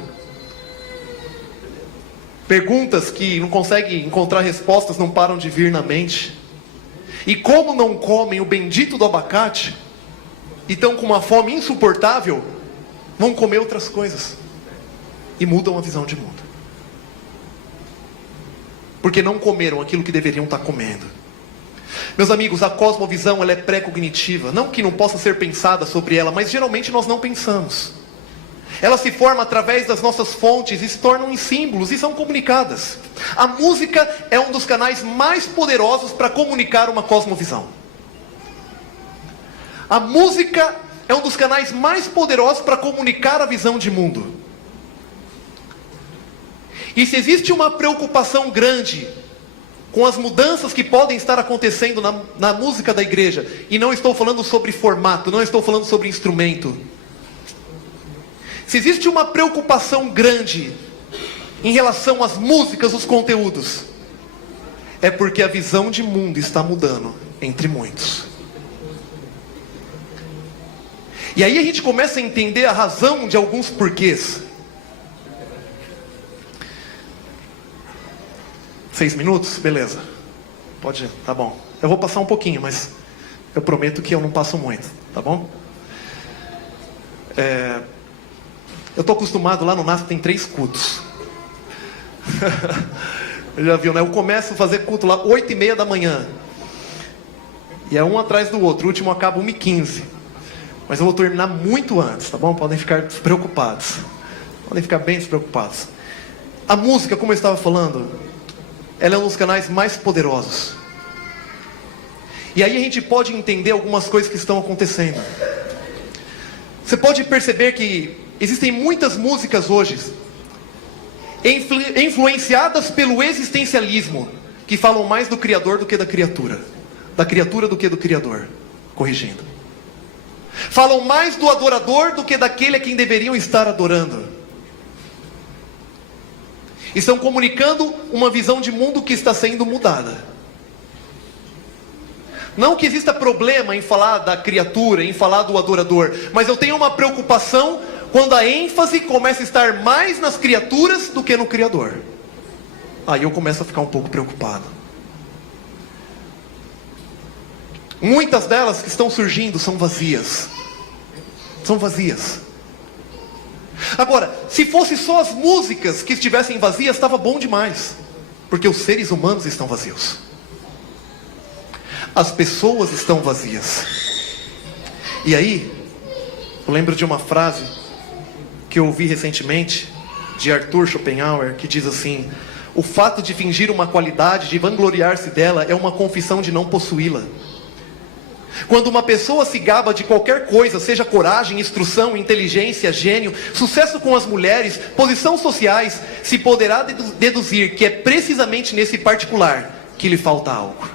Perguntas que não conseguem encontrar respostas não param de vir na mente. E como não comem o bendito do abacate, e estão com uma fome insuportável, vão comer outras coisas. E mudam a visão de mundo. Porque não comeram aquilo que deveriam estar comendo. Meus amigos, a cosmovisão, ela é pré-cognitiva. Não que não possa ser pensada sobre ela, mas geralmente nós não pensamos. Ela se forma através das nossas fontes e se tornam em símbolos e são comunicadas. A música é um dos canais mais poderosos para comunicar uma cosmovisão. A música é um dos canais mais poderosos para comunicar a visão de mundo. E se existe uma preocupação grande com as mudanças que podem estar acontecendo na música da igreja, e não estou falando sobre formato, não estou falando sobre instrumento. Se existe uma preocupação grande em relação às músicas, os conteúdos, é porque a visão de mundo está mudando entre muitos. E aí a gente começa a entender a razão de alguns porquês. 6 minutos? Beleza. Pode ir, tá bom. Eu vou passar um pouquinho, mas eu prometo que eu não passo muito, tá bom? Eu estou acostumado, lá no NASP tem 3 cultos. Já viu, né? Eu começo a fazer culto lá 8h30 da manhã. E é um atrás do outro. O último acaba 1h15. Mas eu vou terminar muito antes, tá bom? Podem ficar despreocupados. Podem ficar bem despreocupados. A música, como eu estava falando, ela é um dos canais mais poderosos. E aí a gente pode entender algumas coisas que estão acontecendo. Você pode perceber que existem muitas músicas hoje influenciadas pelo existencialismo, que falam mais do Criador do que da criatura. Da criatura do que do Criador. Corrigindo. Falam mais do adorador do que daquele a quem deveriam estar adorando. Estão comunicando uma visão de mundo que está sendo mudada. Não que exista problema em falar da criatura, em falar do adorador, mas eu tenho uma preocupação quando a ênfase começa a estar mais nas criaturas do que no Criador. Aí eu começo a ficar um pouco preocupado. Muitas delas que estão surgindo são vazias. São vazias. Agora, se fosse só as músicas que estivessem vazias, estava bom demais. Porque os seres humanos estão vazios. As pessoas estão vazias. E aí, eu lembro de uma frase que eu ouvi recentemente, de Arthur Schopenhauer, que diz assim: o fato de fingir uma qualidade, de vangloriar-se dela, é uma confissão de não possuí-la. Quando uma pessoa se gaba de qualquer coisa, seja coragem, instrução, inteligência, gênio, sucesso com as mulheres, posição sociais, se poderá deduzir que é precisamente nesse particular que lhe falta algo.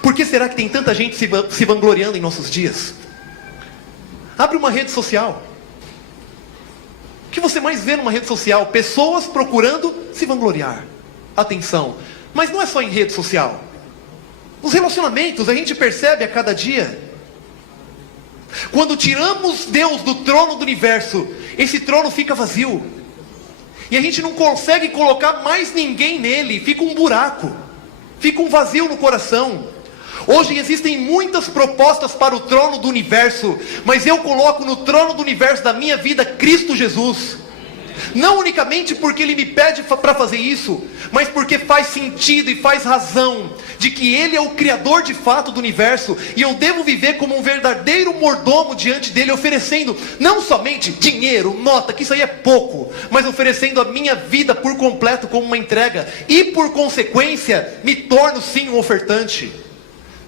Por que será que tem tanta gente se vangloriando em nossos dias? Abre uma rede social. O que você mais vê numa rede social? Pessoas procurando se vangloriar. Atenção, mas não é só em rede social. Os relacionamentos a gente percebe a cada dia. Quando tiramos Deus do trono do universo, esse trono fica vazio. E a gente não consegue colocar mais ninguém nele. Fica um buraco. Fica um vazio no coração. Hoje existem muitas propostas para o trono do universo, mas eu coloco no trono do universo da minha vida Cristo Jesus. Não unicamente porque Ele me pede para fazer isso, mas porque faz sentido e faz razão de que Ele é o Criador de fato do universo, e eu devo viver como um verdadeiro mordomo diante dEle, oferecendo não somente dinheiro, nota, que isso aí é pouco, mas oferecendo a minha vida por completo como uma entrega, e por consequência me torno sim um ofertante.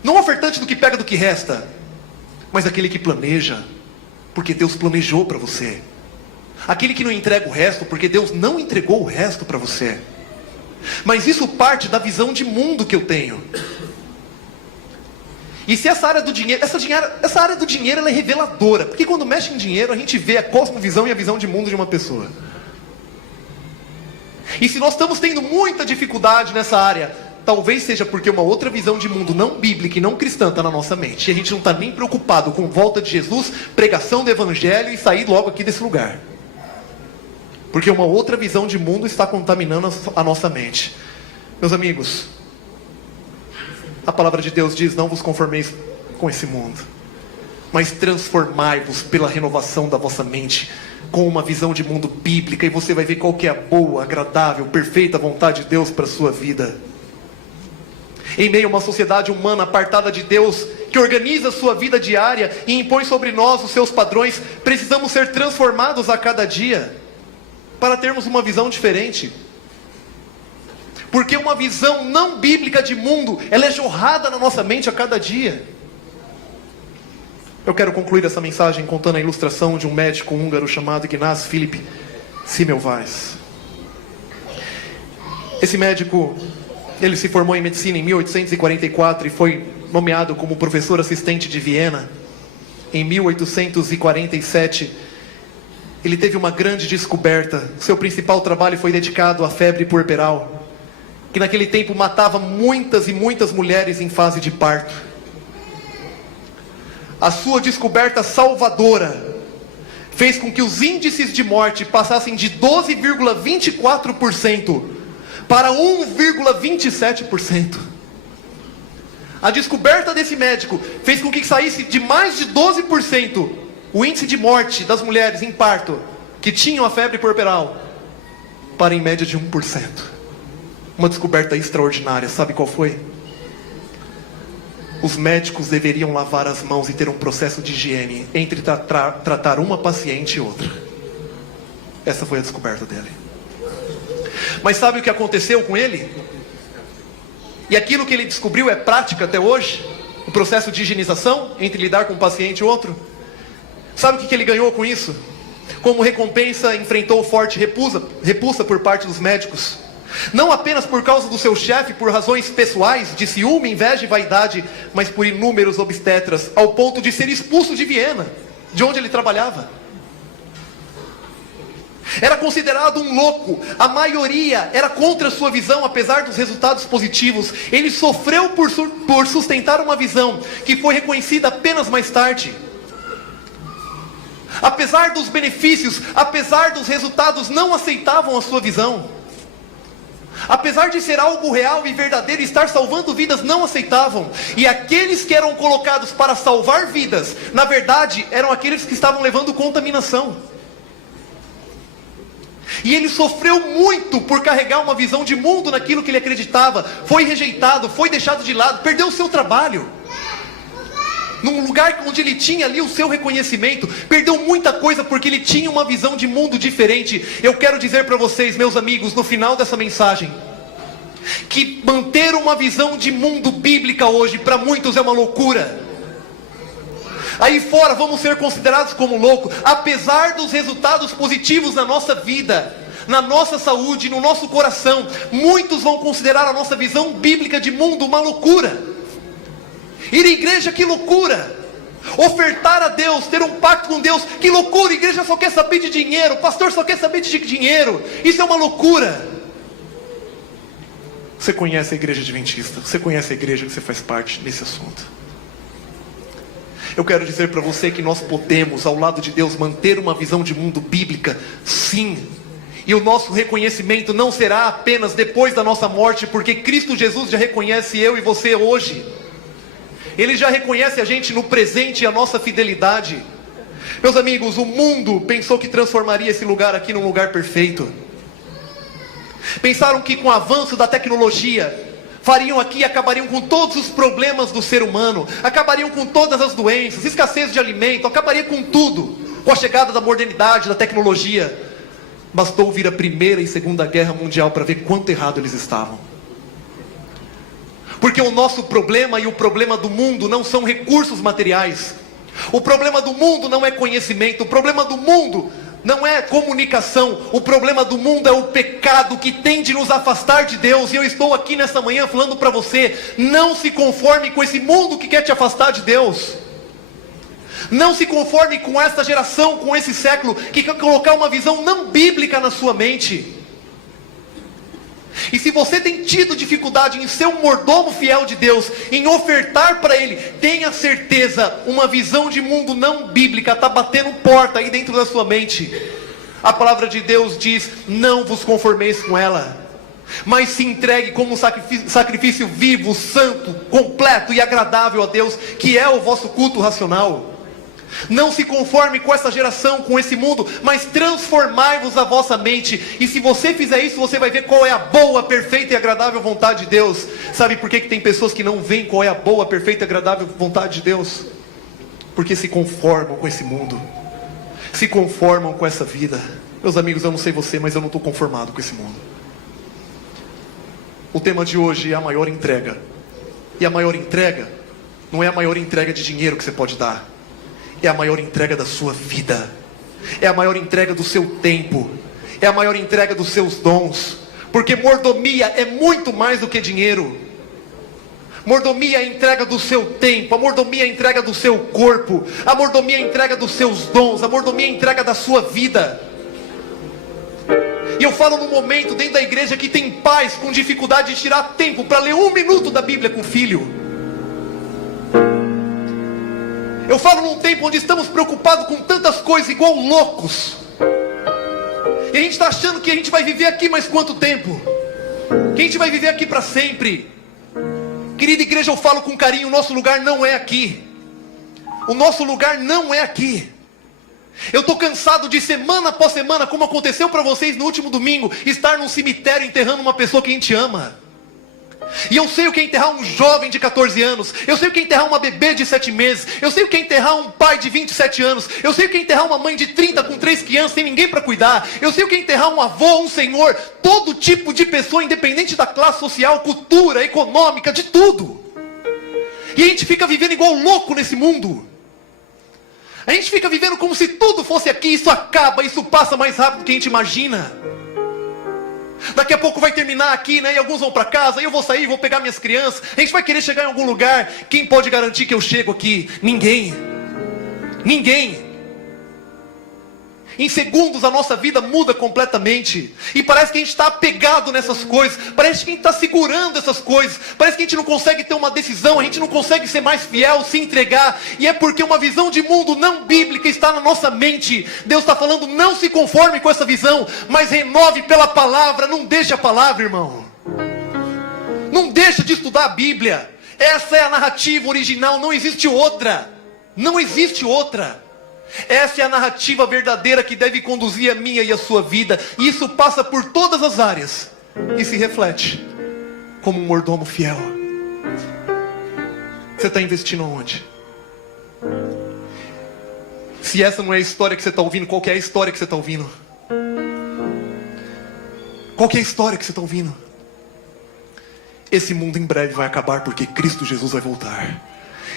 Não um ofertante do que pega do que resta, mas aquele que planeja, porque Deus planejou para você. Aquele que não entrega o resto, porque Deus não entregou o resto para você. Mas isso parte da visão de mundo que eu tenho. E se essa área do dinheiro, essa área do dinheiro ela é reveladora. Porque quando mexe em dinheiro, a gente vê a cosmovisão e a visão de mundo de uma pessoa. E se nós estamos tendo muita dificuldade nessa área, talvez seja porque uma outra visão de mundo não bíblica e não cristã está na nossa mente. E a gente não está nem preocupado com volta de Jesus, pregação do Evangelho e sair logo aqui desse lugar. Porque uma outra visão de mundo está contaminando a nossa mente. Meus amigos, a palavra de Deus diz: não vos conformeis com esse mundo, mas transformai-vos pela renovação da vossa mente, com uma visão de mundo bíblica, e você vai ver qual que é a boa, agradável, perfeita vontade de Deus para a sua vida. Em meio a uma sociedade humana apartada de Deus, que organiza a sua vida diária e impõe sobre nós os seus padrões, precisamos ser transformados a cada dia, para termos uma visão diferente. Porque uma visão não bíblica de mundo, ela é jorrada na nossa mente a cada dia. Eu quero concluir essa mensagem contando a ilustração de um médico húngaro chamado Ignaz Philipp Semmelweis. Esse médico, ele se formou em medicina em 1844 e foi nomeado como professor assistente de Viena. Em 1847, ele teve uma grande descoberta. Seu principal trabalho foi dedicado à febre puerperal, que naquele tempo matava muitas e muitas mulheres em fase de parto. A sua descoberta salvadora fez com que os índices de morte passassem de 12,24% para 1,27%. A descoberta desse médico fez com que saísse de mais de 12% o índice de morte das mulheres em parto que tinham a febre puerperal para em média de 1%. uma descoberta extraordinária. Sabe qual foi? Os médicos deveriam lavar as mãos e ter um processo de higiene entre tratar uma paciente e outra. Essa foi a descoberta dele. Mas sabe o que aconteceu com ele? E aquilo que ele descobriu é prática até hoje? O processo de higienização entre lidar com um paciente e outro? Sabe o que ele ganhou com isso? Como recompensa, enfrentou forte repulsa por parte dos médicos. Não apenas por causa do seu chefe, por razões pessoais, de ciúme, inveja e vaidade, mas por inúmeros obstetras, ao ponto de ser expulso de Viena, de onde ele trabalhava. Era considerado um louco, a maioria era contra a sua visão, apesar dos resultados positivos. Ele sofreu por sustentar uma visão que foi reconhecida apenas mais tarde. Apesar dos benefícios, apesar dos resultados, não aceitavam a sua visão. Apesar de ser algo real e verdadeiro e estar salvando vidas, não aceitavam. E aqueles que eram colocados para salvar vidas, na verdade, eram aqueles que estavam levando contaminação. E ele sofreu muito por carregar uma visão de mundo naquilo que ele acreditava. Foi rejeitado, foi deixado de lado, perdeu o seu trabalho. Num lugar onde ele tinha ali o seu reconhecimento, perdeu muita coisa porque ele tinha uma visão de mundo diferente. Eu quero dizer para vocês, meus amigos, no final dessa mensagem, que manter uma visão de mundo bíblica hoje, para muitos é uma loucura. Aí fora vamos ser considerados como loucos, apesar dos resultados positivos na nossa vida, na nossa saúde, no nosso coração. Muitos vão considerar a nossa visão bíblica de mundo uma loucura. Ir à igreja, que loucura! Ofertar a Deus, ter um pacto com Deus, que loucura! A igreja só quer saber de dinheiro, o pastor só quer saber de dinheiro. Isso é uma loucura. Você conhece a igreja adventista, você conhece a igreja que você faz parte nesse assunto. Eu quero dizer para você que nós podemos, ao lado de Deus, manter uma visão de mundo bíblica, sim. E o nosso reconhecimento não será apenas depois da nossa morte, porque Cristo Jesus já reconhece eu e você hoje. Ele já reconhece a gente no presente e a nossa fidelidade. Meus amigos, o mundo pensou que transformaria esse lugar aqui num lugar perfeito. Pensaram que com o avanço da tecnologia, fariam aqui e acabariam com todos os problemas do ser humano. Acabariam com todas as doenças, escassez de alimento, acabaria com tudo. Com a chegada da modernidade, da tecnologia. Bastou vir a Primeira e Segunda Guerra Mundial para ver quanto errado eles estavam. Porque o nosso problema e o problema do mundo não são recursos materiais. O problema do mundo não é conhecimento. O problema do mundo não é comunicação. O problema do mundo é o pecado que tende a nos afastar de Deus. E eu estou aqui nessa manhã falando para você: não se conforme com esse mundo que quer te afastar de Deus. Não se conforme com essa geração, com esse século, que quer colocar uma visão não bíblica na sua mente. E se você tem tido dificuldade em ser um mordomo fiel de Deus, em ofertar para Ele, tenha certeza, uma visão de mundo não bíblica está batendo porta aí dentro da sua mente. A palavra de Deus diz: não vos conformeis com ela, mas se entregue como um sacrifício vivo, santo, completo e agradável a Deus, que é o vosso culto racional. Não se conforme com essa geração, com esse mundo, mas transformai-vos a vossa mente. E se você fizer isso, você vai ver qual é a boa, perfeita e agradável vontade de Deus. Sabe por que tem pessoas que não veem qual é a boa, perfeita e agradável vontade de Deus? Porque se conformam com esse mundo, se conformam com essa vida. Meus amigos, eu não sei você, mas eu não estou conformado com esse mundo. O tema de hoje é a maior entrega. E a maior entrega não é a maior entrega de dinheiro que você pode dar. É a maior entrega da sua vida. É a maior entrega do seu tempo. É a maior entrega dos seus dons. Porque mordomia é muito mais do que dinheiro. Mordomia é a entrega do seu tempo. A mordomia é a entrega do seu corpo. A mordomia é a entrega dos seus dons. A mordomia é a entrega da sua vida. E eu falo num momento dentro da igreja que tem pais com dificuldade de tirar tempo para ler 1 minuto da Bíblia com o filho. Eu falo num tempo onde estamos preocupados com tantas coisas igual loucos. E a gente está achando que a gente vai viver aqui mais quanto tempo? Que a gente vai viver aqui para sempre. Querida igreja, eu falo com carinho, o nosso lugar não é aqui. O nosso lugar não é aqui. Eu estou cansado de semana após semana, como aconteceu para vocês no último domingo, estar num cemitério enterrando uma pessoa que a gente ama. E eu sei o que é enterrar um jovem de 14 anos. Eu sei o que é enterrar uma bebê de 7 meses. Eu sei o que é enterrar um pai de 27 anos. Eu sei o que é enterrar uma mãe de 30 com 3 crianças sem ninguém para cuidar. Eu sei o que é enterrar um avô, um senhor. Todo tipo de pessoa, independente da classe social, cultura, econômica, de tudo. E a gente fica vivendo igual louco nesse mundo. A gente fica vivendo como se tudo fosse aqui. Isso acaba, isso passa mais rápido do que a gente imagina. Daqui a pouco vai terminar aqui, né? E alguns vão para casa, e eu vou sair, vou pegar minhas crianças. A gente vai querer chegar em algum lugar. Quem pode garantir que eu chego aqui? Ninguém. Ninguém. Em segundos a nossa vida muda completamente. E parece que a gente está apegado nessas coisas. Parece que a gente está segurando essas coisas. Parece que a gente não consegue ter uma decisão. A gente não consegue ser mais fiel, se entregar. E é porque uma visão de mundo não bíblica está na nossa mente. Deus está falando, não se conforme com essa visão, mas renove pela palavra. Não deixe a palavra, irmão. Não deixa de estudar a Bíblia. Essa é a narrativa original. Não existe outra. Não existe outra. Essa é a narrativa verdadeira que deve conduzir a minha e a sua vida. E isso passa por todas as áreas. E se reflete como um mordomo fiel. Você está investindo aonde? Se essa não é a história que você está ouvindo, qual que é a história que você está ouvindo? Qual que é a história que você está ouvindo? Esse mundo em breve vai acabar porque Cristo Jesus vai voltar.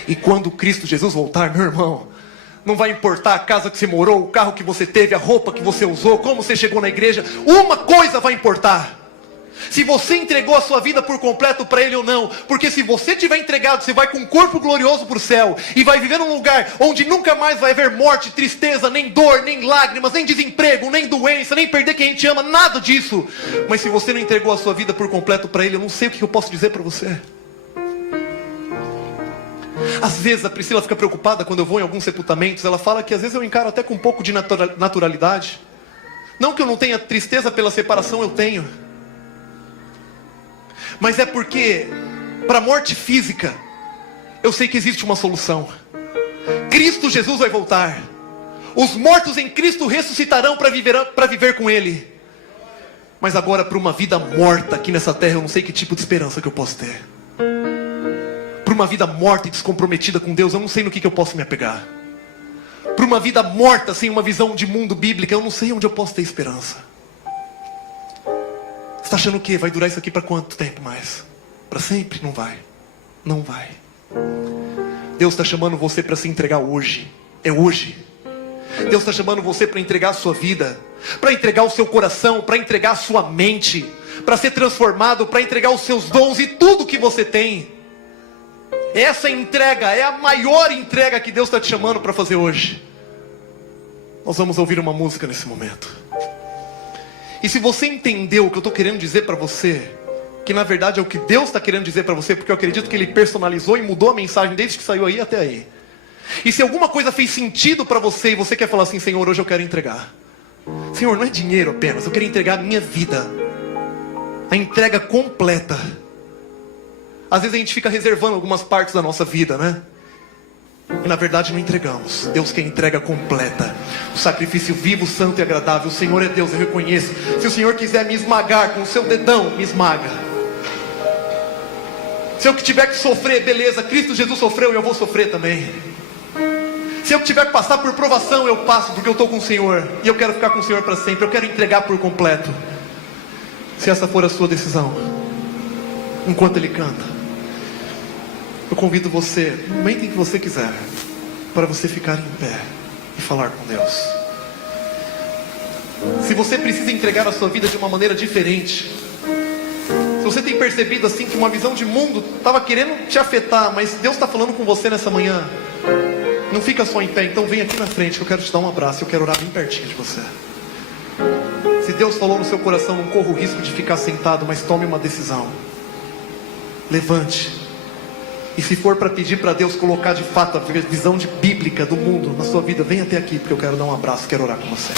E quando Cristo Jesus voltar, meu irmão, não vai importar a casa que você morou, o carro que você teve, a roupa que você usou, como você chegou na igreja. Uma coisa vai importar: se você entregou a sua vida por completo para Ele ou não. Porque se você tiver entregado, você vai com um corpo glorioso para o céu. E vai viver num lugar onde nunca mais vai haver morte, tristeza, nem dor, nem lágrimas, nem desemprego, nem doença, nem perder quem a gente ama, nada disso. Mas se você não entregou a sua vida por completo para Ele, eu não sei o que eu posso dizer para você. Às vezes a Priscila fica preocupada quando eu vou em alguns sepultamentos. Ela fala que às vezes eu encaro até com um pouco de naturalidade. Não que eu não tenha tristeza pela separação, eu tenho. Mas é porque para a morte física eu sei que existe uma solução. Cristo Jesus vai voltar. Os mortos em Cristo ressuscitarão para viver com Ele. Mas agora para uma vida morta aqui nessa terra, eu não sei que tipo de esperança que eu posso ter. Para uma vida morta e descomprometida com Deus, eu não sei no que eu posso me apegar. Para uma vida morta sem uma visão de mundo bíblica, eu não sei onde eu posso ter esperança. Você está achando o quê? Vai durar isso aqui para quanto tempo mais? Para sempre? Não vai. Não vai. Deus está chamando você para se entregar hoje. É hoje. Deus está chamando você para entregar a sua vida, para entregar o seu coração, para entregar a sua mente, para ser transformado, para entregar os seus dons e tudo que você tem. Essa entrega é a maior entrega que Deus está te chamando para fazer hoje. Nós vamos ouvir uma música nesse momento. E se você entendeu o que eu estou querendo dizer para você, que na verdade é o que Deus está querendo dizer para você, porque eu acredito que Ele personalizou e mudou a mensagem desde que saiu aí até aí. E se alguma coisa fez sentido para você e você quer falar assim: Senhor, hoje eu quero entregar. Senhor, não é dinheiro apenas, eu quero entregar a minha vida. A entrega completa. Às vezes a gente fica reservando algumas partes da nossa vida, né? E na verdade não entregamos. Deus quer entrega completa. O sacrifício vivo, santo e agradável. O Senhor é Deus, eu reconheço. Se o Senhor quiser me esmagar com o seu dedão, me esmaga. Se eu tiver que sofrer, beleza, Cristo Jesus sofreu e eu vou sofrer também. Se eu tiver que passar por provação, eu passo, porque eu estou com o Senhor. E eu quero ficar com o Senhor para sempre. Eu quero entregar por completo. Se essa for a sua decisão, enquanto Ele canta, eu convido você, no momento em que você quiser, para você ficar em pé e falar com Deus. Se você precisa entregar a sua vida de uma maneira diferente, se você tem percebido assim que uma visão de mundo estava querendo te afetar, mas Deus está falando com você nessa manhã, não fica só em pé, então vem aqui na frente que eu quero te dar um abraço, eu quero orar bem pertinho de você. Se Deus falou no seu coração, não corra o risco de ficar sentado, mas tome uma decisão. Levante. E se for para pedir para Deus colocar de fato a visão bíblica do mundo na sua vida, vem até aqui, porque eu quero dar um abraço, quero orar com você.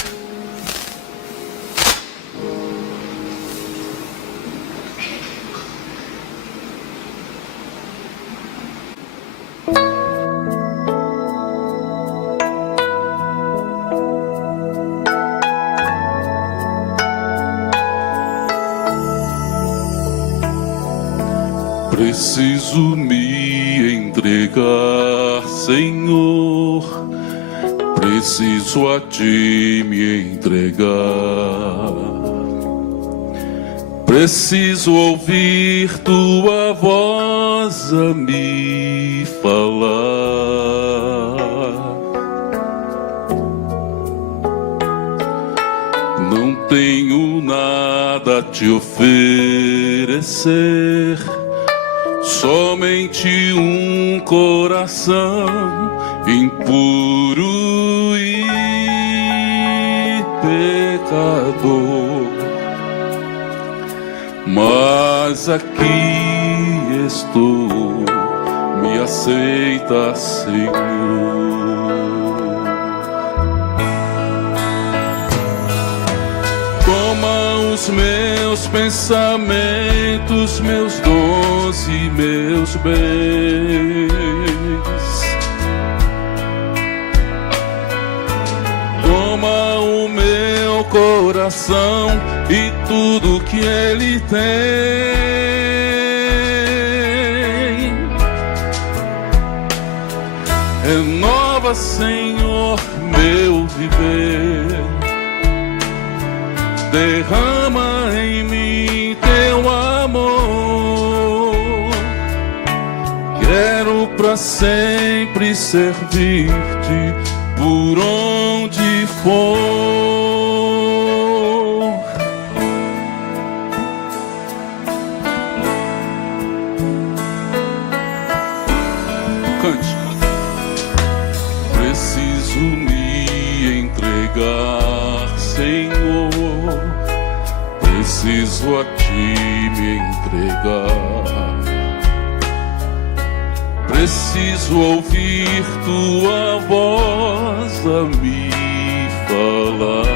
Preciso me entregar, Senhor. Preciso a Ti me entregar. Preciso ouvir Tua voz a me falar. Não tenho nada a Te oferecer, somente um coração impuro e pecador. Mas aqui estou, me aceita, Senhor. Toma os meus pensamentos, meus dons e meus bens. Toma o meu coração e tudo que ele tem. Renova, Senhor, meu viver. Derrama em mim Teu amor. Quero pra sempre servir-Te por onde for. Cante. Preciso me entregar, Senhor. Preciso a Ti me entregar. Preciso ouvir Tua voz a me falar.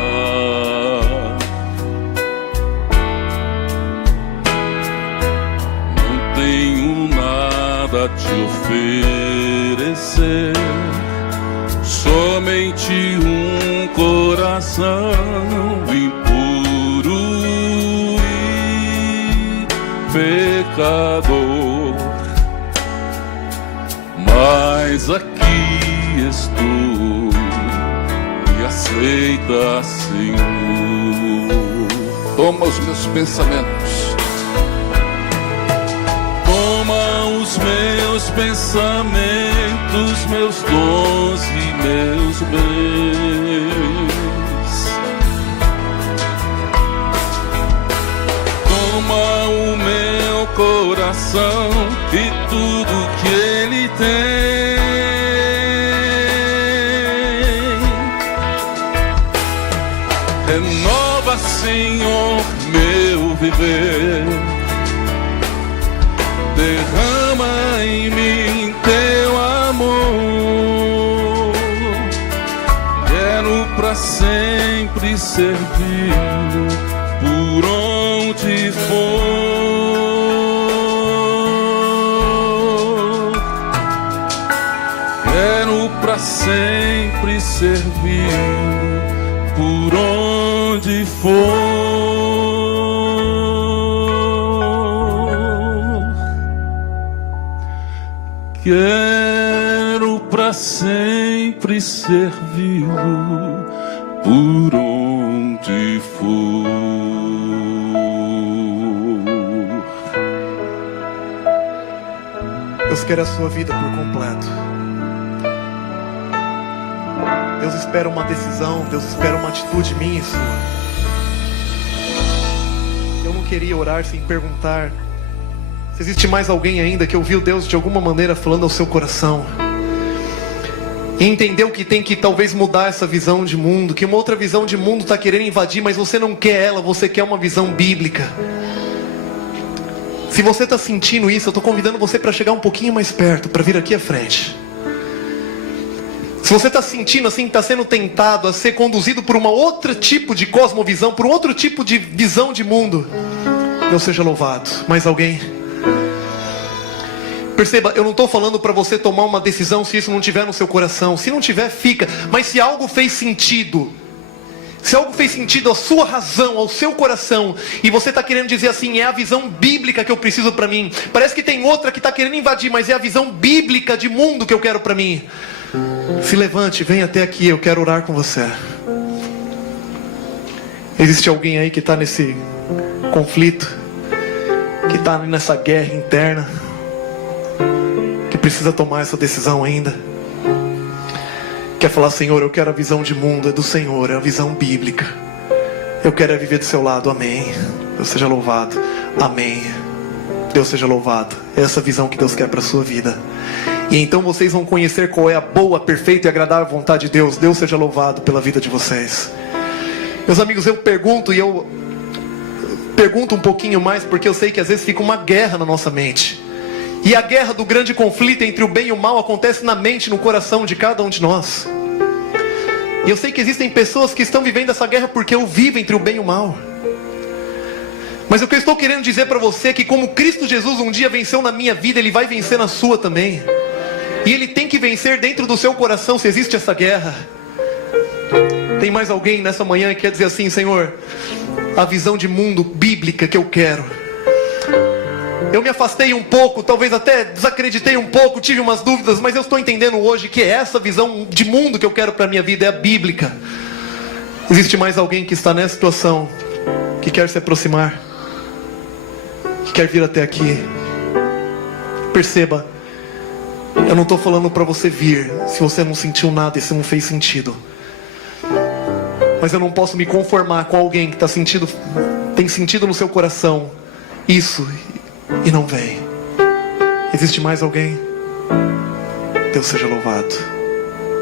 Não tenho nada a Te oferecer, somente um coração impuro e pecador. Mas aqui estou, me aceita, Senhor. Toma os meus pensamentos. Toma os meus pensamentos, meus dons e meus bens. Toma o meu coração e tudo que ele tem. Renova, Senhor, meu viver. Derrama em mim Teu amor. Quero pra sempre servir por onde for. Quero pra sempre servir por onde for. Quero pra sempre servi-lo por onde for. Deus quer a sua vida por completo. Deus espera uma decisão, Deus espera uma atitude minha e sua. Eu não queria orar sem perguntar se existe mais alguém ainda que ouviu Deus de alguma maneira falando ao seu coração e entendeu que tem que talvez mudar essa visão de mundo, que uma outra visão de mundo está querendo invadir, mas você não quer ela, você quer uma visão bíblica. Se você está sentindo isso, eu estou convidando você para chegar um pouquinho mais perto, para vir aqui à frente. Se você está sentindo assim, está sendo tentado a ser conduzido por uma outra tipo de cosmovisão, por um outro tipo de visão de mundo, Deus seja louvado. Mais alguém? Perceba, eu não estou falando para você tomar uma decisão se isso não tiver no seu coração. Se não tiver, fica. Mas se algo fez sentido, Se algo fez sentido à sua razão, ao seu coração, e você está querendo dizer assim, é a visão bíblica que eu preciso para mim. Parece que tem outra que está querendo invadir, mas é a visão bíblica de mundo que eu quero para mim. Se levante, vem até aqui, eu quero orar com você. Existe alguém aí que está nesse conflito, que está nessa guerra interna, que precisa tomar essa decisão ainda? Quer falar, Senhor, eu quero a visão de mundo, é do Senhor, é a visão bíblica. Eu quero viver do seu lado, amém. Deus seja louvado, amém. Deus seja louvado. É essa visão que Deus quer para a sua vida. E então vocês vão conhecer qual é a boa, perfeita e agradável vontade de Deus. Deus seja louvado pela vida de vocês. Meus amigos, eu pergunto um pouquinho mais, porque eu sei que às vezes fica uma guerra na nossa mente. E a guerra do grande conflito entre o bem e o mal acontece na mente, no coração de cada um de nós. E eu sei que existem pessoas que estão vivendo essa guerra porque o vivem entre o bem e o mal. Mas o que eu estou querendo dizer para você é que como Cristo Jesus um dia venceu na minha vida, Ele vai vencer na sua também. E Ele tem que vencer dentro do seu coração se existe essa guerra. Tem mais alguém nessa manhã que quer dizer assim, Senhor, a visão de mundo bíblica que eu quero. Eu me afastei um pouco, talvez até desacreditei um pouco, tive umas dúvidas, mas eu estou entendendo hoje que essa visão de mundo que eu quero para a minha vida é a bíblica. Existe mais alguém que está nessa situação, que quer se aproximar, que quer vir até aqui? Perceba, eu não estou falando para você vir, se você não sentiu nada e se não fez sentido. Mas eu não posso me conformar com alguém que tem sentido no seu coração isso e não vem. Existe mais alguém? Deus seja louvado.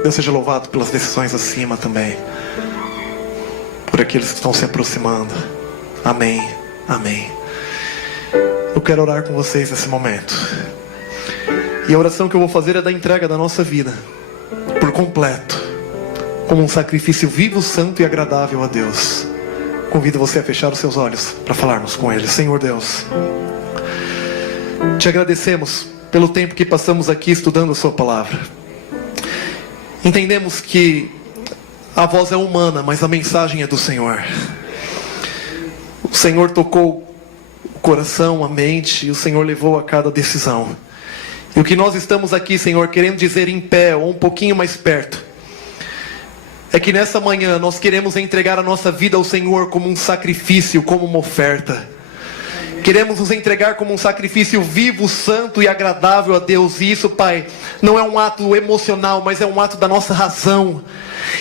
Deus seja louvado pelas decisões acima também, por aqueles que estão se aproximando. Amém, amém. Eu quero orar com vocês nesse momento. E a oração que eu vou fazer é da entrega da nossa vida por completo, como um sacrifício vivo, santo e agradável a Deus. Convido você a fechar os seus olhos para falarmos com Ele. Senhor Deus, te agradecemos pelo tempo que passamos aqui estudando a sua palavra. Entendemos que a voz é humana, mas a mensagem é do Senhor. O Senhor tocou o coração, a mente, e o Senhor levou a cada decisão. E o que nós estamos aqui, Senhor, querendo dizer em pé ou um pouquinho mais perto, é que nessa manhã nós queremos entregar a nossa vida ao Senhor como um sacrifício, como uma oferta. Queremos nos entregar como um sacrifício vivo, santo e agradável a Deus. E isso, Pai, não é um ato emocional, mas é um ato da nossa razão.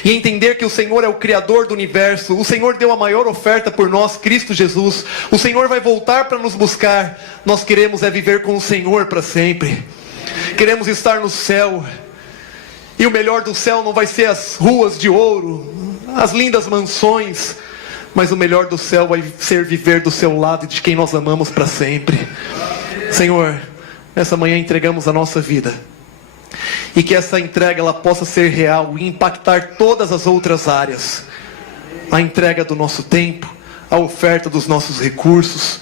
E entender que o Senhor é o Criador do universo. O Senhor deu a maior oferta por nós, Cristo Jesus. O Senhor vai voltar para nos buscar. Nós queremos viver com o Senhor para sempre. Queremos estar no céu. E o melhor do céu não vai ser as ruas de ouro, as lindas mansões, mas o melhor do céu vai ser viver do seu lado e de quem nós amamos para sempre. Senhor, nessa manhã entregamos a nossa vida. E que essa entrega ela possa ser real e impactar todas as outras áreas. A entrega do nosso tempo, a oferta dos nossos recursos,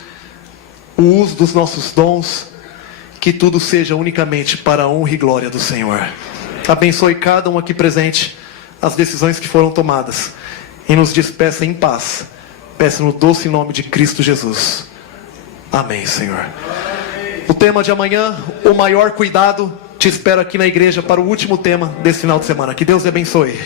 o uso dos nossos dons. Que tudo seja unicamente para a honra e glória do Senhor. Abençoe cada um aqui presente, as decisões que foram tomadas. E nos despeça em paz. Peço no doce nome de Cristo Jesus. Amém, Senhor. O tema de amanhã, o maior cuidado, te espero aqui na igreja para o último tema desse final de semana. Que Deus te abençoe.